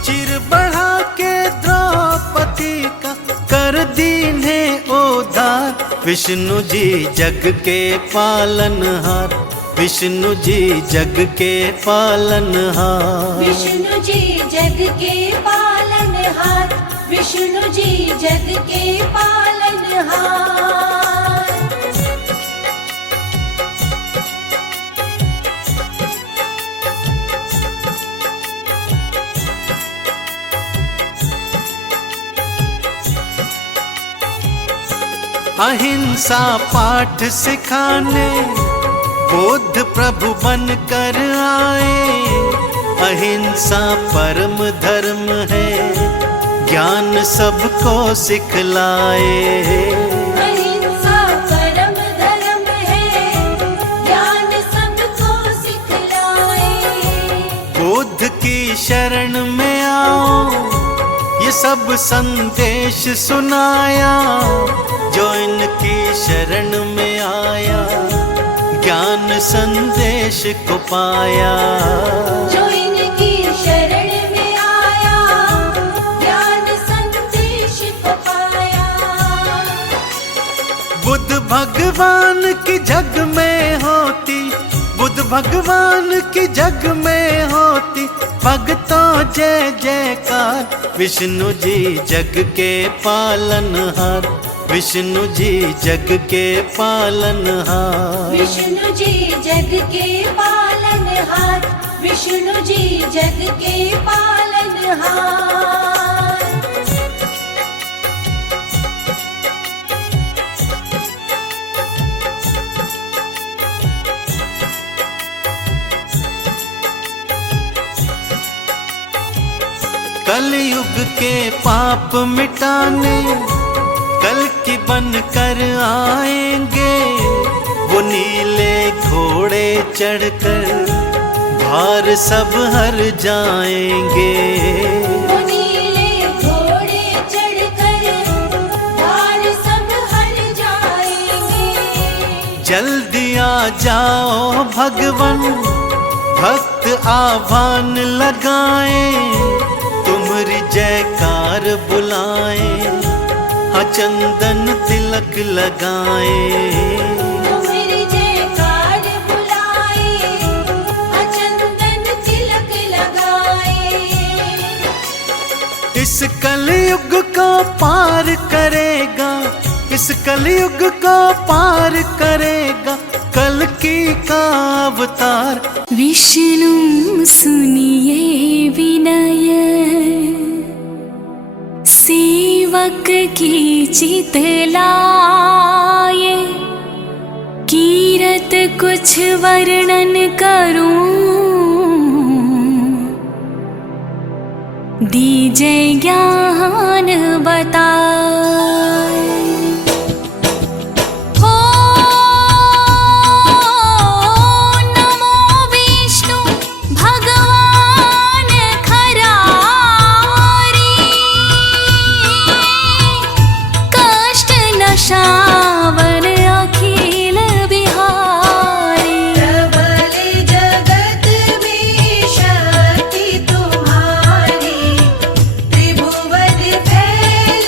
चीर बढ़ा के द्रौपदी का, कर दीन्हे उद्धार। विष्णु जी जग के पालनहार, विष्णु जी जग के पालनहार। विष्णु जी जग के पालनहार, विष्णु जी जग के पालनहार। अहिंसा पाठ सिखाने बुद्ध प्रभु बन कर आए। अहिंसा परम धर्म है, ज्ञान सबको सिखलाए। अहिंसा परम धर्म है, ज्ञान सबको सिखलाए। बुद्ध की शरण में आओ, ये सब संदेश सुनाया। जो इनकी शरण में आया, ज्ञान संदेश को पाया। जो इनकी शरण में आया, ज्ञान संदेश को पाया। बुद्ध भगवान की जग में होती, बुद्ध खुद भगवान की जग में होती भक्तों जय जयकार। विष्णु जी जग के पालनहार, विष्णु जी जग के पालनहार। विष्णु जी जग के पालनहार, विष्णु जी जग के पालनहार। कलयुग के पाप मिटाने कल की बन कर आएंगे, वो नीले घोड़े चढ़कर भार सब हर जाएंगे। वो नीले घोड़े चढ़कर भार सब हर जाएंगे। जल्दी आ जाओ भगवन, भक्त आह्वान लगाएं, तुम्हारी जयकार बुलाएं, हाँ चंदन तिलक लगाएं। तुम्हारी जयकार बुलाए, हाँ चंदन तिलक लगाए। इस कलयुग को पार करेगा, इस कलयुग को पार करेगा कल की का अवतार। विष्णु सुनिए विनय, सेवक की चित लाए, कीरत कुछ वर्णन करूं, दीजे ज्ञान बताए। श्रावण अखिल बिहारी, प्रबल जगत में शक्ति तुम्हारी, त्रिभुवन फैल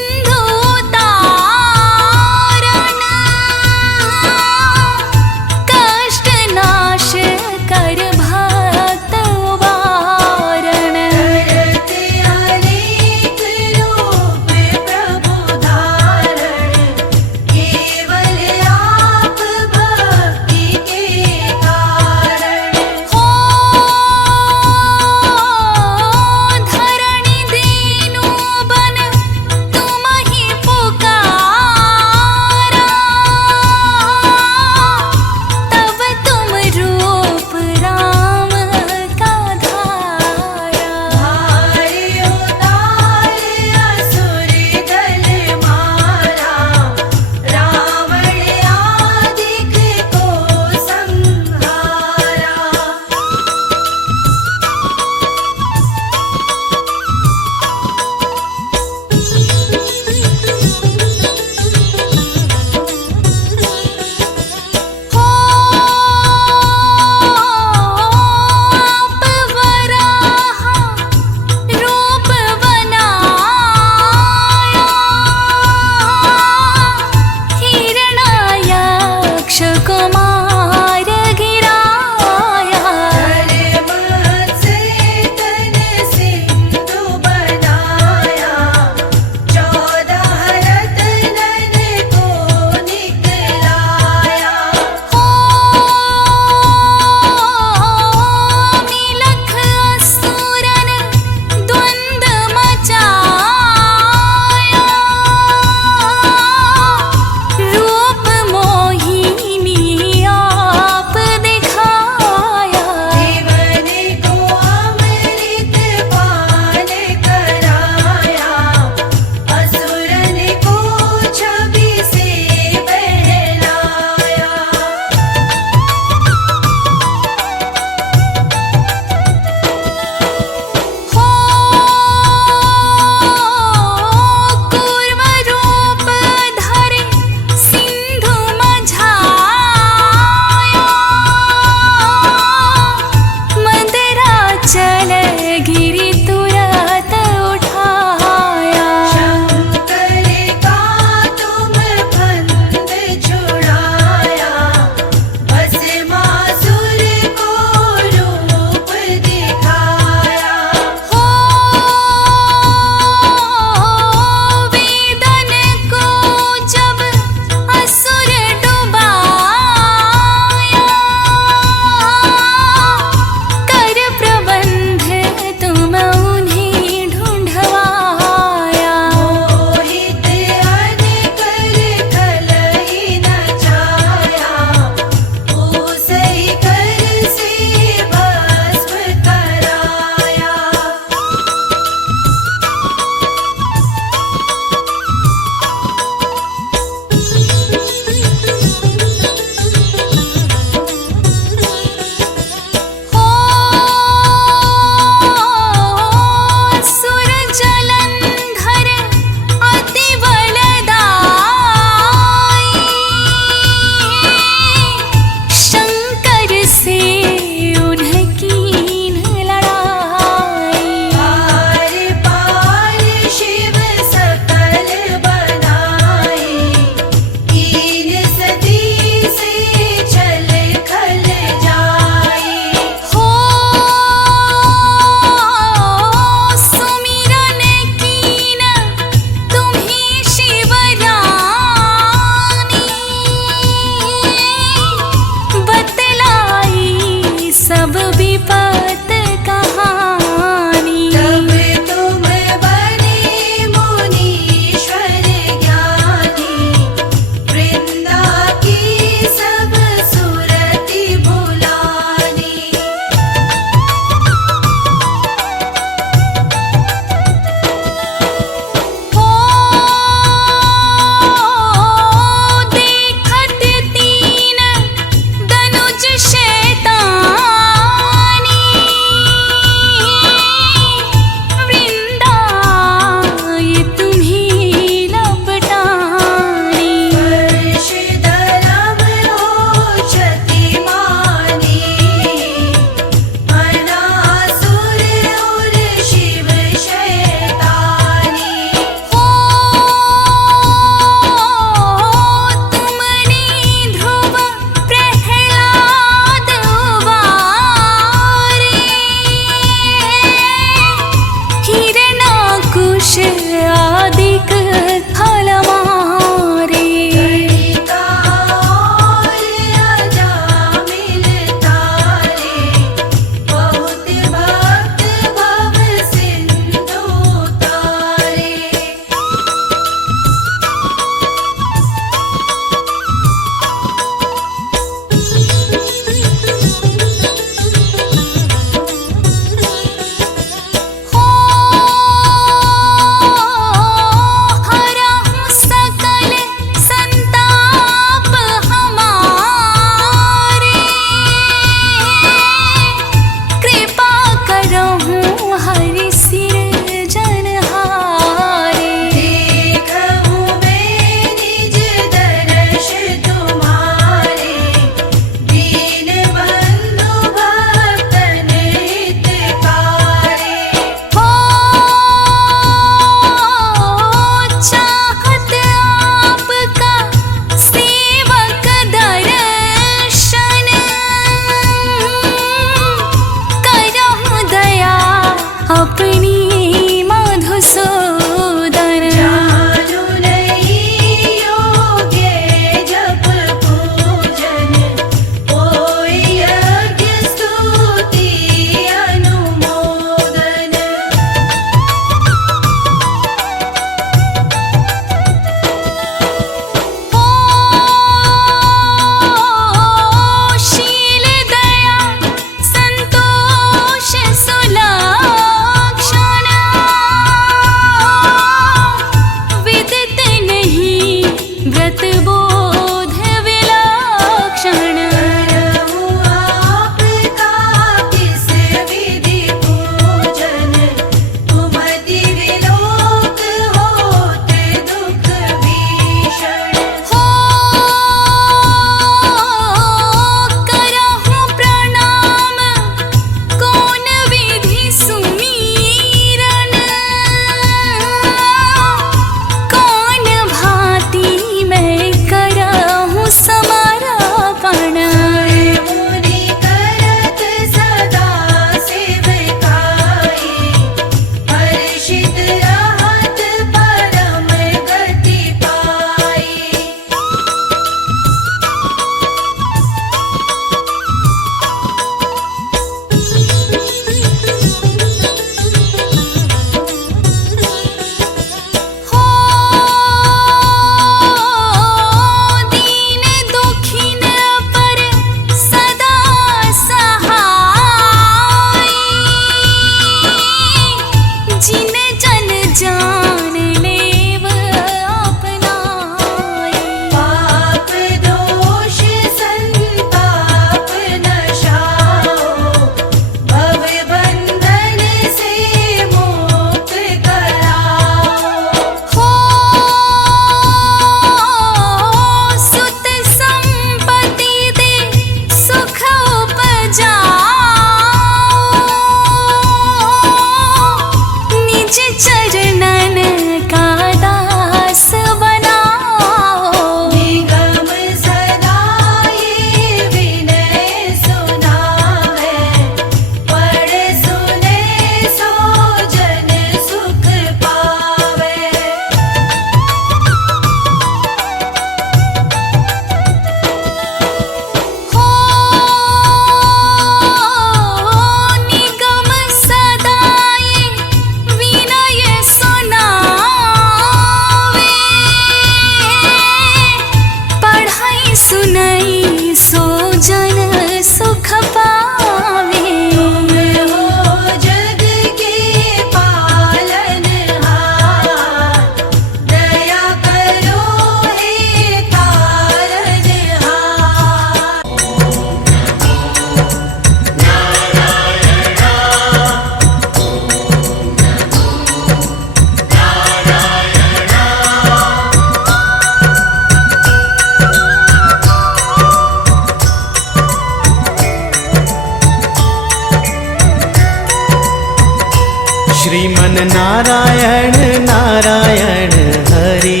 श्रीमन नारायण नारायण हरि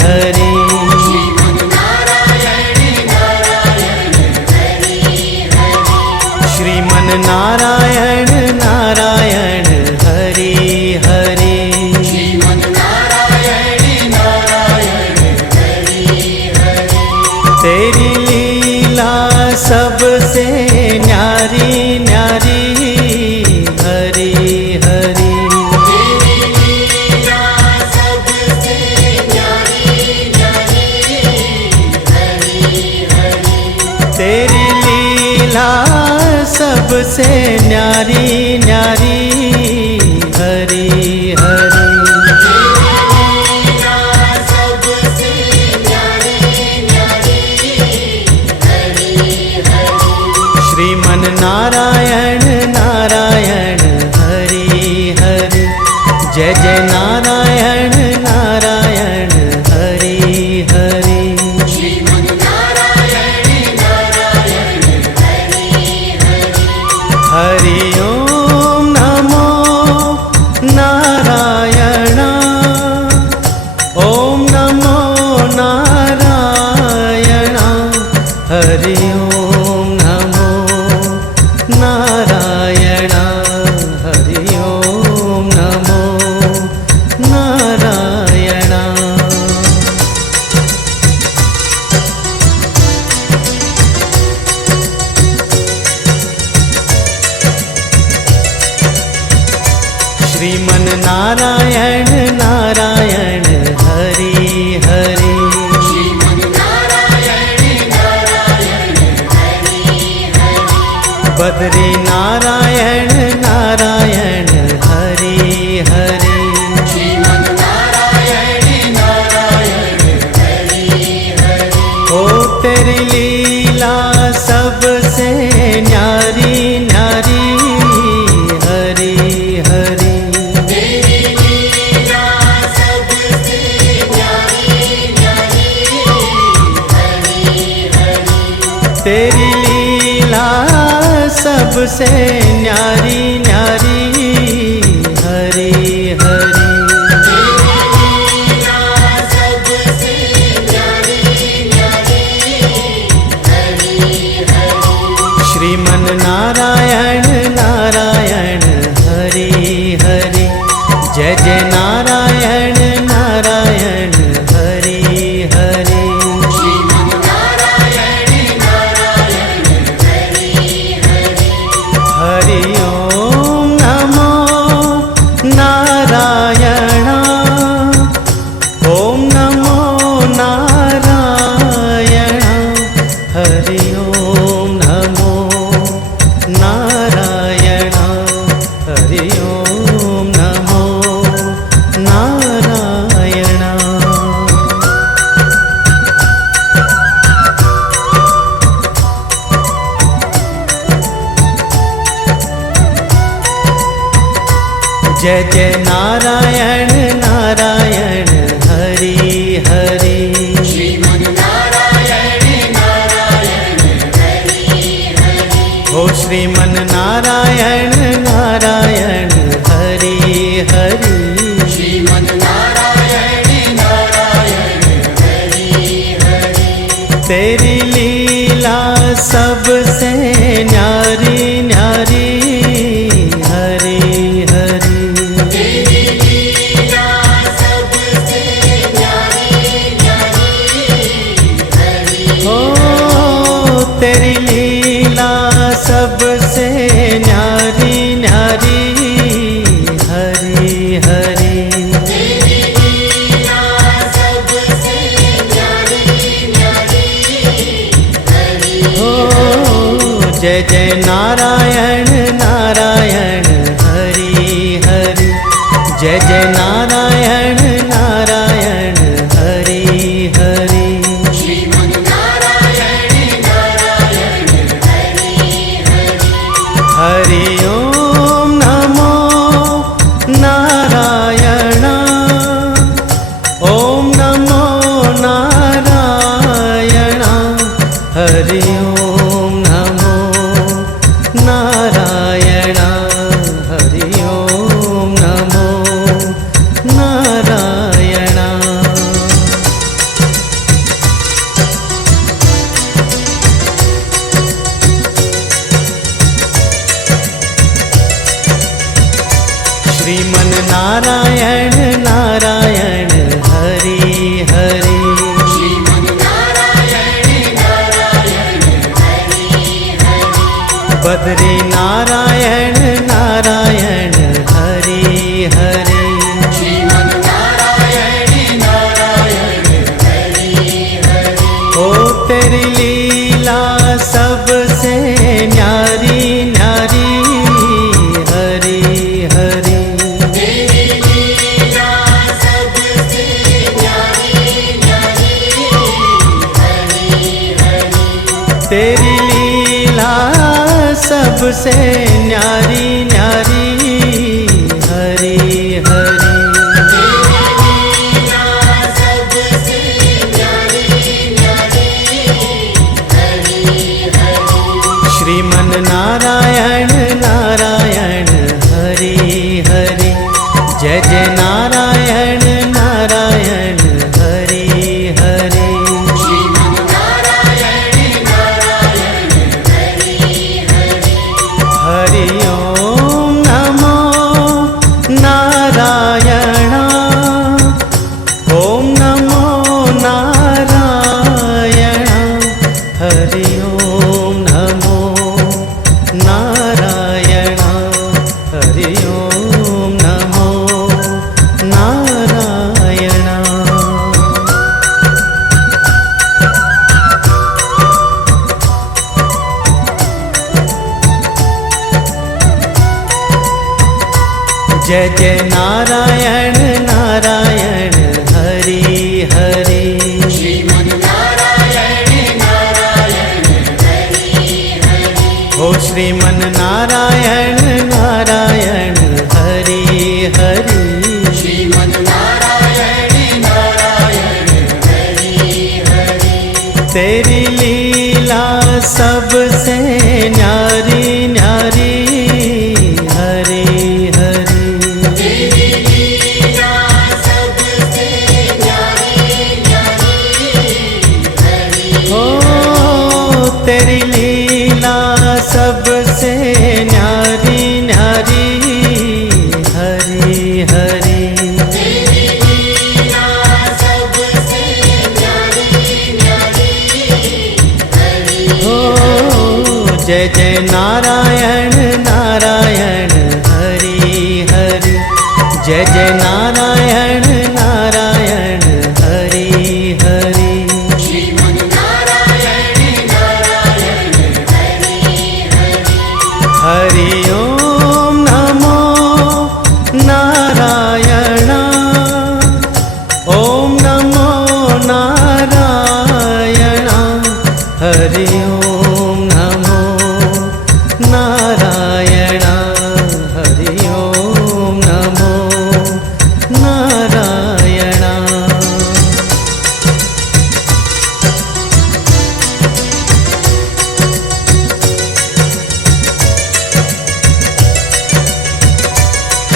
हरि। श्रीमन नारायण नारायण हरि हरि। तेरी लीला सबसे न्यारी न्यारी हरि हरि। तेरी लीला सबसे न्यारी न्यारी हरि हरि। श्रीमन नारायण नारायण हरि हरि। जय जय नारायण नारायण हरि हरि। हरि ओम नमो नारायण। ओम नमो नारायण। हरि ओम नमो नारायण। हरि ओम नमो नारायण। श्रीमन नारायण नारायण हरि हरि। बद्री नारायण नारायण हरि हरि। ओ तेरी लीला सबसे न्यारी न्यारी हरि हरि। तेरी लीला सबसे न्यारी न्यारी हरि हरि। श्रीमन नारायण नारायण हरि हरि। जय जय नारायण नारायण हरि हरि। हरि ओम नमो नारायण। ओम नमो नारायण। हरि ओम नमो नारायण। हरि ओम नमो नारायण। जय जय नारायण नारायण हरि हरि। ओ श्रीमन नारायण नारायण हरि हरि। तेरी लीला सबसे न्यारी न्यारी हरि हरि। ओ तेरी लीला सबसे न्यारी न्यारी हरि हरि। ओ जय जय नारायण नारायण हरि हरि। जय जय नारायण नारायण हरि हरि। हरि ओम नमो नारायण। ओम नमो नारायण। हरि ओम नमो नारायण। हरि ओम नमो नारायण नारायण हरि हरि। बद्री नारायण नारायण हरि हरि। ओ तेरी लीला सबसे न्यारी न्यारी हरि हरि। तेरी लीला सबसे न्यारी न्यारी हरि हरि। श्रीमन नारायण नारायण हरि हरि। जय जय नारायण नारायण हरि हरि। हरि ओम नमो नारायण। ओम नमो नारायण। हरि ओम नमो नारायण। हरि ओम नमो नारायण। जय जय नारायण नारायण हरि हरि। ओ श्रीमन नारायण नारायण हरि हरि। तेरी लीला सबसे न्यारी न्यारी हरि हरि। ओ तेरी लीला सबसे न्यारी न्यारी हरि हरि। ओ जय जय नारायण नारायण हरि हरि। जय जय नारायण नारायण हरि हरि। हरि ओम नमो नारायण। ओम नमो नारायण। हरि ओम नमो नारायण। हरि ओम नमो नारायण।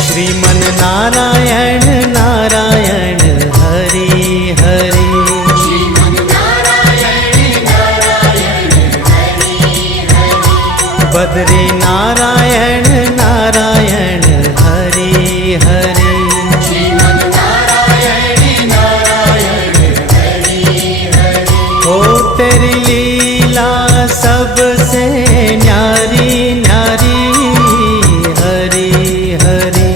श्रीमन नारायण नारायण हरि हरि। बद्री नारायण नारायण हरि हरि। ओ तेरी लीला सबसे न्यारी न्यारी हरि हरि।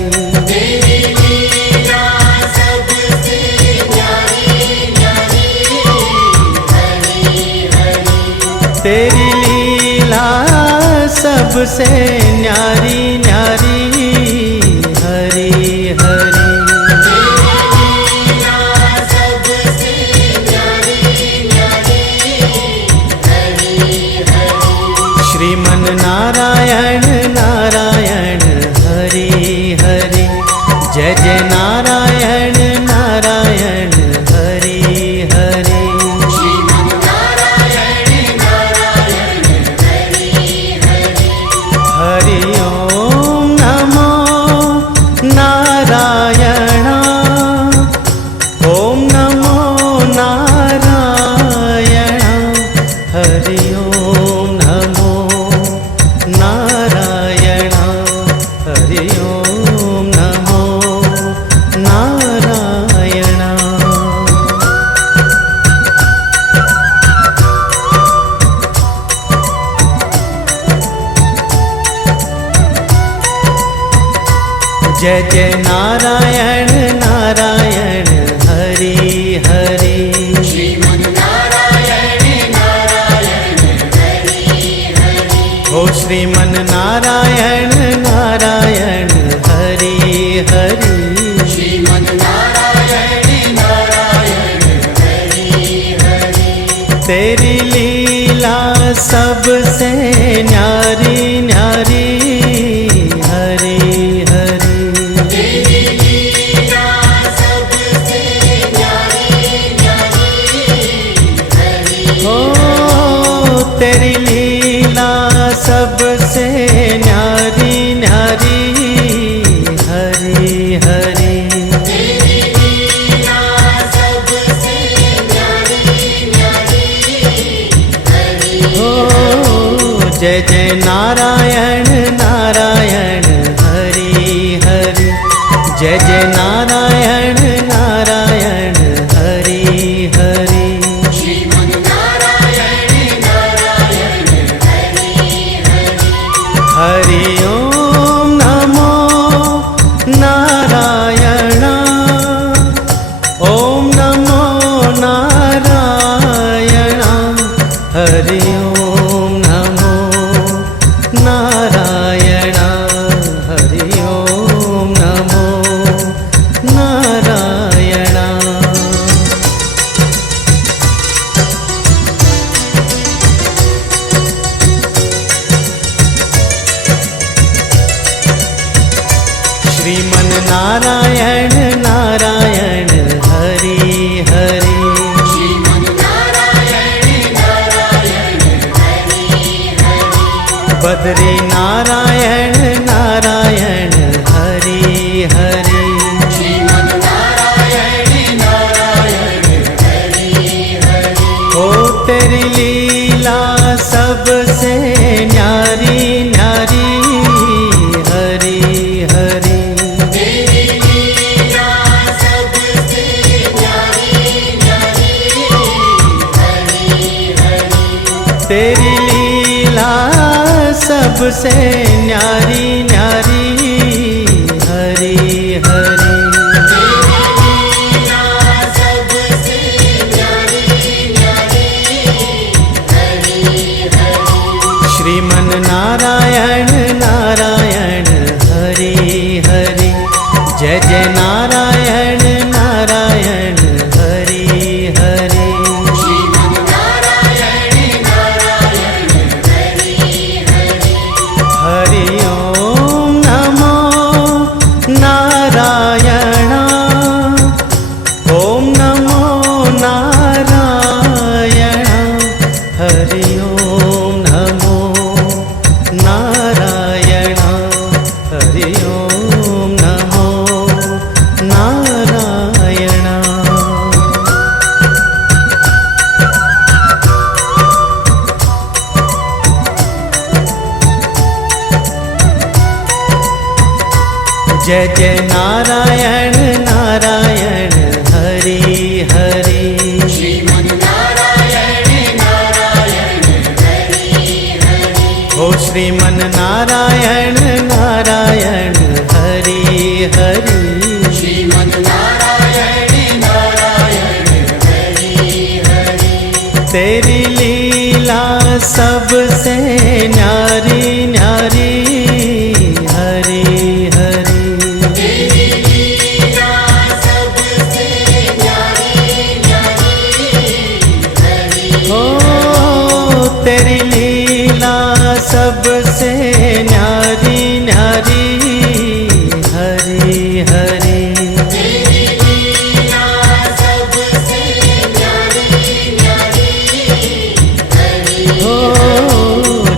तेरी लीला सबसे न्यारी न्यारी हरि हरि। श्रीमन नारायण नारायण हरि हरि। जय जय नारायण नारायण हरि हरि। हरि ओम जय जय नारायण नारायण हरि हरि। श्रीमन नारायण नारायण हरि हरि। ओ श्रीमन नारायण नारायण हरि हरि। श्रीमन नारायण नारायण हरि हरि। तेरी लीला सबसे न्यारी न्यारी हरि हरि। तेरी लीला सबसे न्यारी न्यारी हरि। ओ तेरी लीला सबसे न्यारी न्यारी हरि हरि। तेरी लीला सबसे न्यारी न्यारी हरि। ओ जय जय नारायण नारायण हरि हरि। जय जय नारायण नारायण हरि हरि। श्रीमन नारायण नारायण हरि हरि। हरि ओम नमो नारायण। ओम नमो नारायण। हरि ओम नमो नारायण। हरि ओम नमो नारायण। श्रीमन नारायण नारायण हरि हरि। श्रीमन नारायण नारायण हरि हरि। बद्री नारायण नारायण हरि हरि। श्रीमन नारायण नारायण हरि हरि। ओ तेरी लीला सबसे न्यारी न्यारी हरि हरि। तेरी लीला सबसे न्यारी न्यारी हरि हरि। तेरी लीला सबसे न्यारी न्यारी हरि हरि। तेरी लीला सबसे न्यारी न्यारी हरि हरि। श्रीमन नारायण नारायण हरि हरि। जय जय नारायण नारायण हरि हरि। श्रीमन नारायण नारायण हरि हरि। हरि ओम नमो नारायण। ओम नमो नारायण। हरि ओम नमो नारायण। हरि ओम नमो नारायण। जय जय नारायण नारायण हरि हरि। श्रीमन नारायण नारायण हरि हरि। ओ श्रीमन नारायण नारायण हरि हरि। श्रीमन नारायण नारायण हरि हरि। तेरी लीला सबसे न्यारी न्यारी हरि हरि। तेरी लीला सबसे न्यारी न्यारी हरि। ओ तेरी लीला सबसे न्यारी न्यारी हरि हरि। तेरी लीला सबसे न्यारी न्यारी हरि। ओ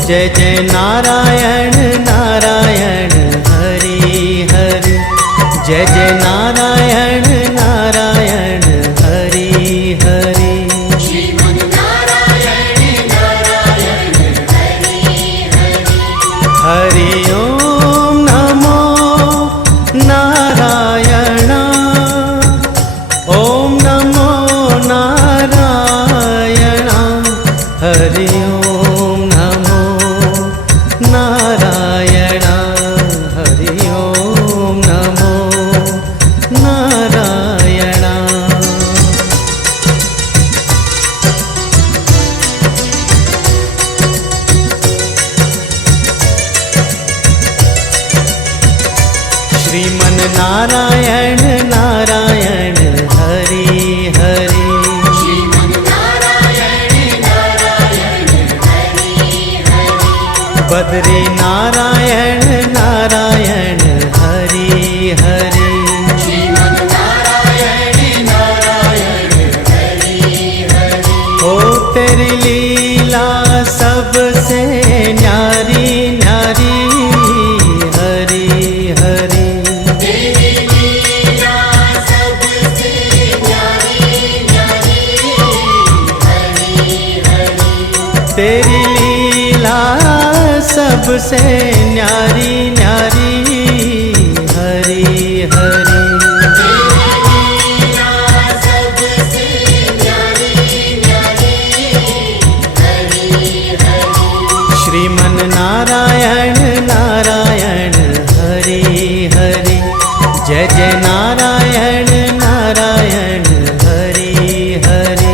जय जय नारायण नारायण हरि हरि। जय जय नारायण नारायण हरि हरि। श्रीमन नारायण नारायण हरि हरि। हरि ओम नमो नारायण। ओम नमो नारायण। हरि ओम नमो नारायण। हरि ओम नमो श्रीमन नारायण नारायण हरि हरि। बद्री नारायण नारायण हरि हरि। ओ तेरी लीला सबसे न्यारी न्यारी हरि हरि। तेरी लीला सबसे न्यारी न्यारी हरि हरि। श्रीमन नारायण नारायण हरि हरि। जय जय नारायण नारायण हरि हरि।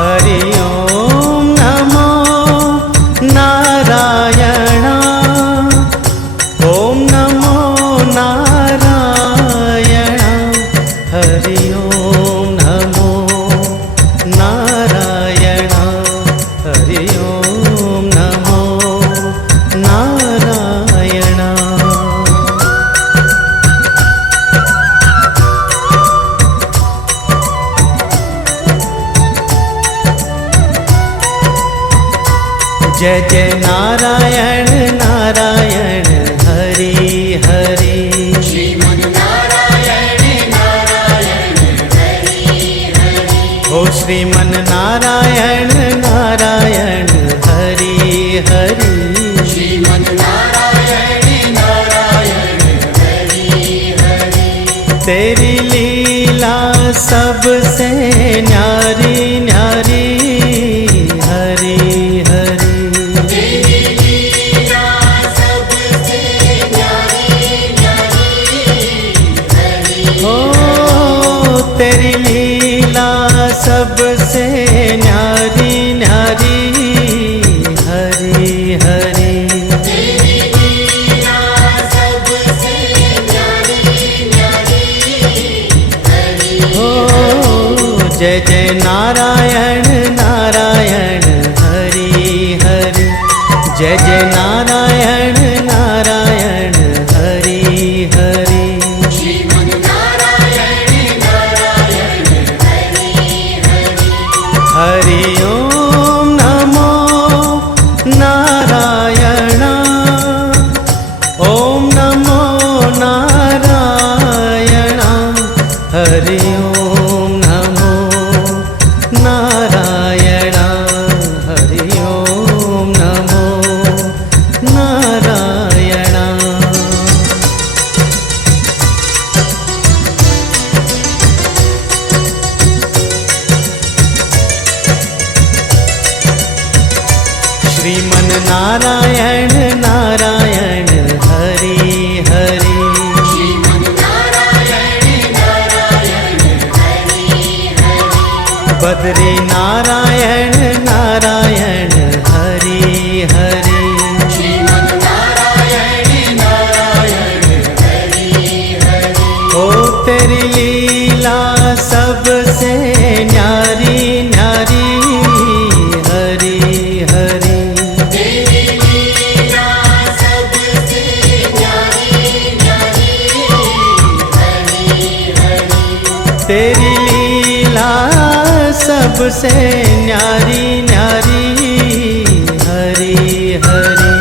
हरि ओम नमो नारायण। ओम नमो नारायण। हरि ओम नमो नारायण। हरि ओम नमो नारायण। जय जय नारायण नारायण हरि हरि। ओ श्रीमन नारायण नारायण हरि हरि। तेरी लीला सबसे न्यारी न्यारी हरि हरि। ओ तेरी लीला सबसे न्यारी न्यारी हरि हरि। ओ जय जय नारायण नारायण हरि हरि। जय जय नारायण नारायण हरि हरि। हरि ओम नमो नारायण। ओम नमो नारायण। हरि ओम नमो नारायण। हरि ओम नमो नारायण। श्रीमन नारायण नारायण हरि हरि। बद्री नारायण नारायण हरि हरि। ओ तेरी लीला सबसे न्यारी न्यारी हरि हरि। तेरी लीला सबसे न्यारी न्यारी हरि हरि।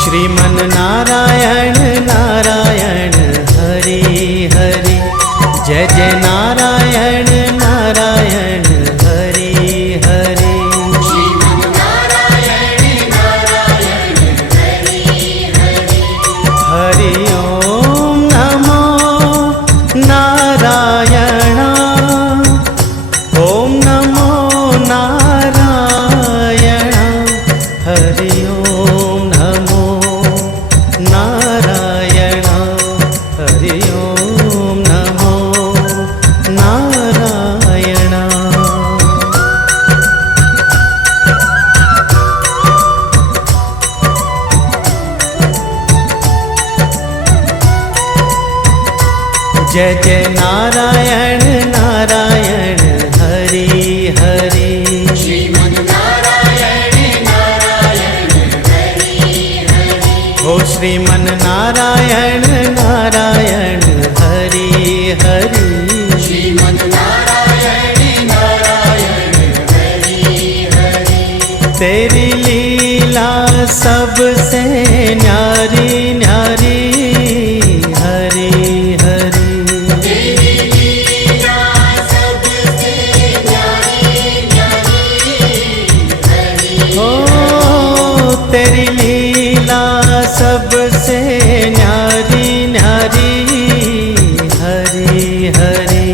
श्रीमन नारायण नारायण हरि हरि। जय जय नारायण नारायण हरि हरि। हरि ओम जय जय नारायण नारायण हरि हरि। श्रीमन नारायण नारायण हरि हरि। हो श्रीमन नारायण नारायण हरि हरि। श्रीमन नारायण नारायण हरि हरि। तेरी लीला सबसे न्यारी न्यारी हरि हरि। तेरी लीला सबसे न्यारी न्यारी हरि। ओ तेरी लीला सबसे न्यारी न्यारी हरि हरि।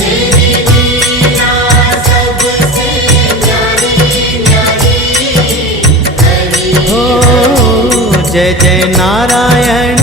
तेरी लीला सबसे न्यारी न्यारी हरि। ओ जय जय नारायण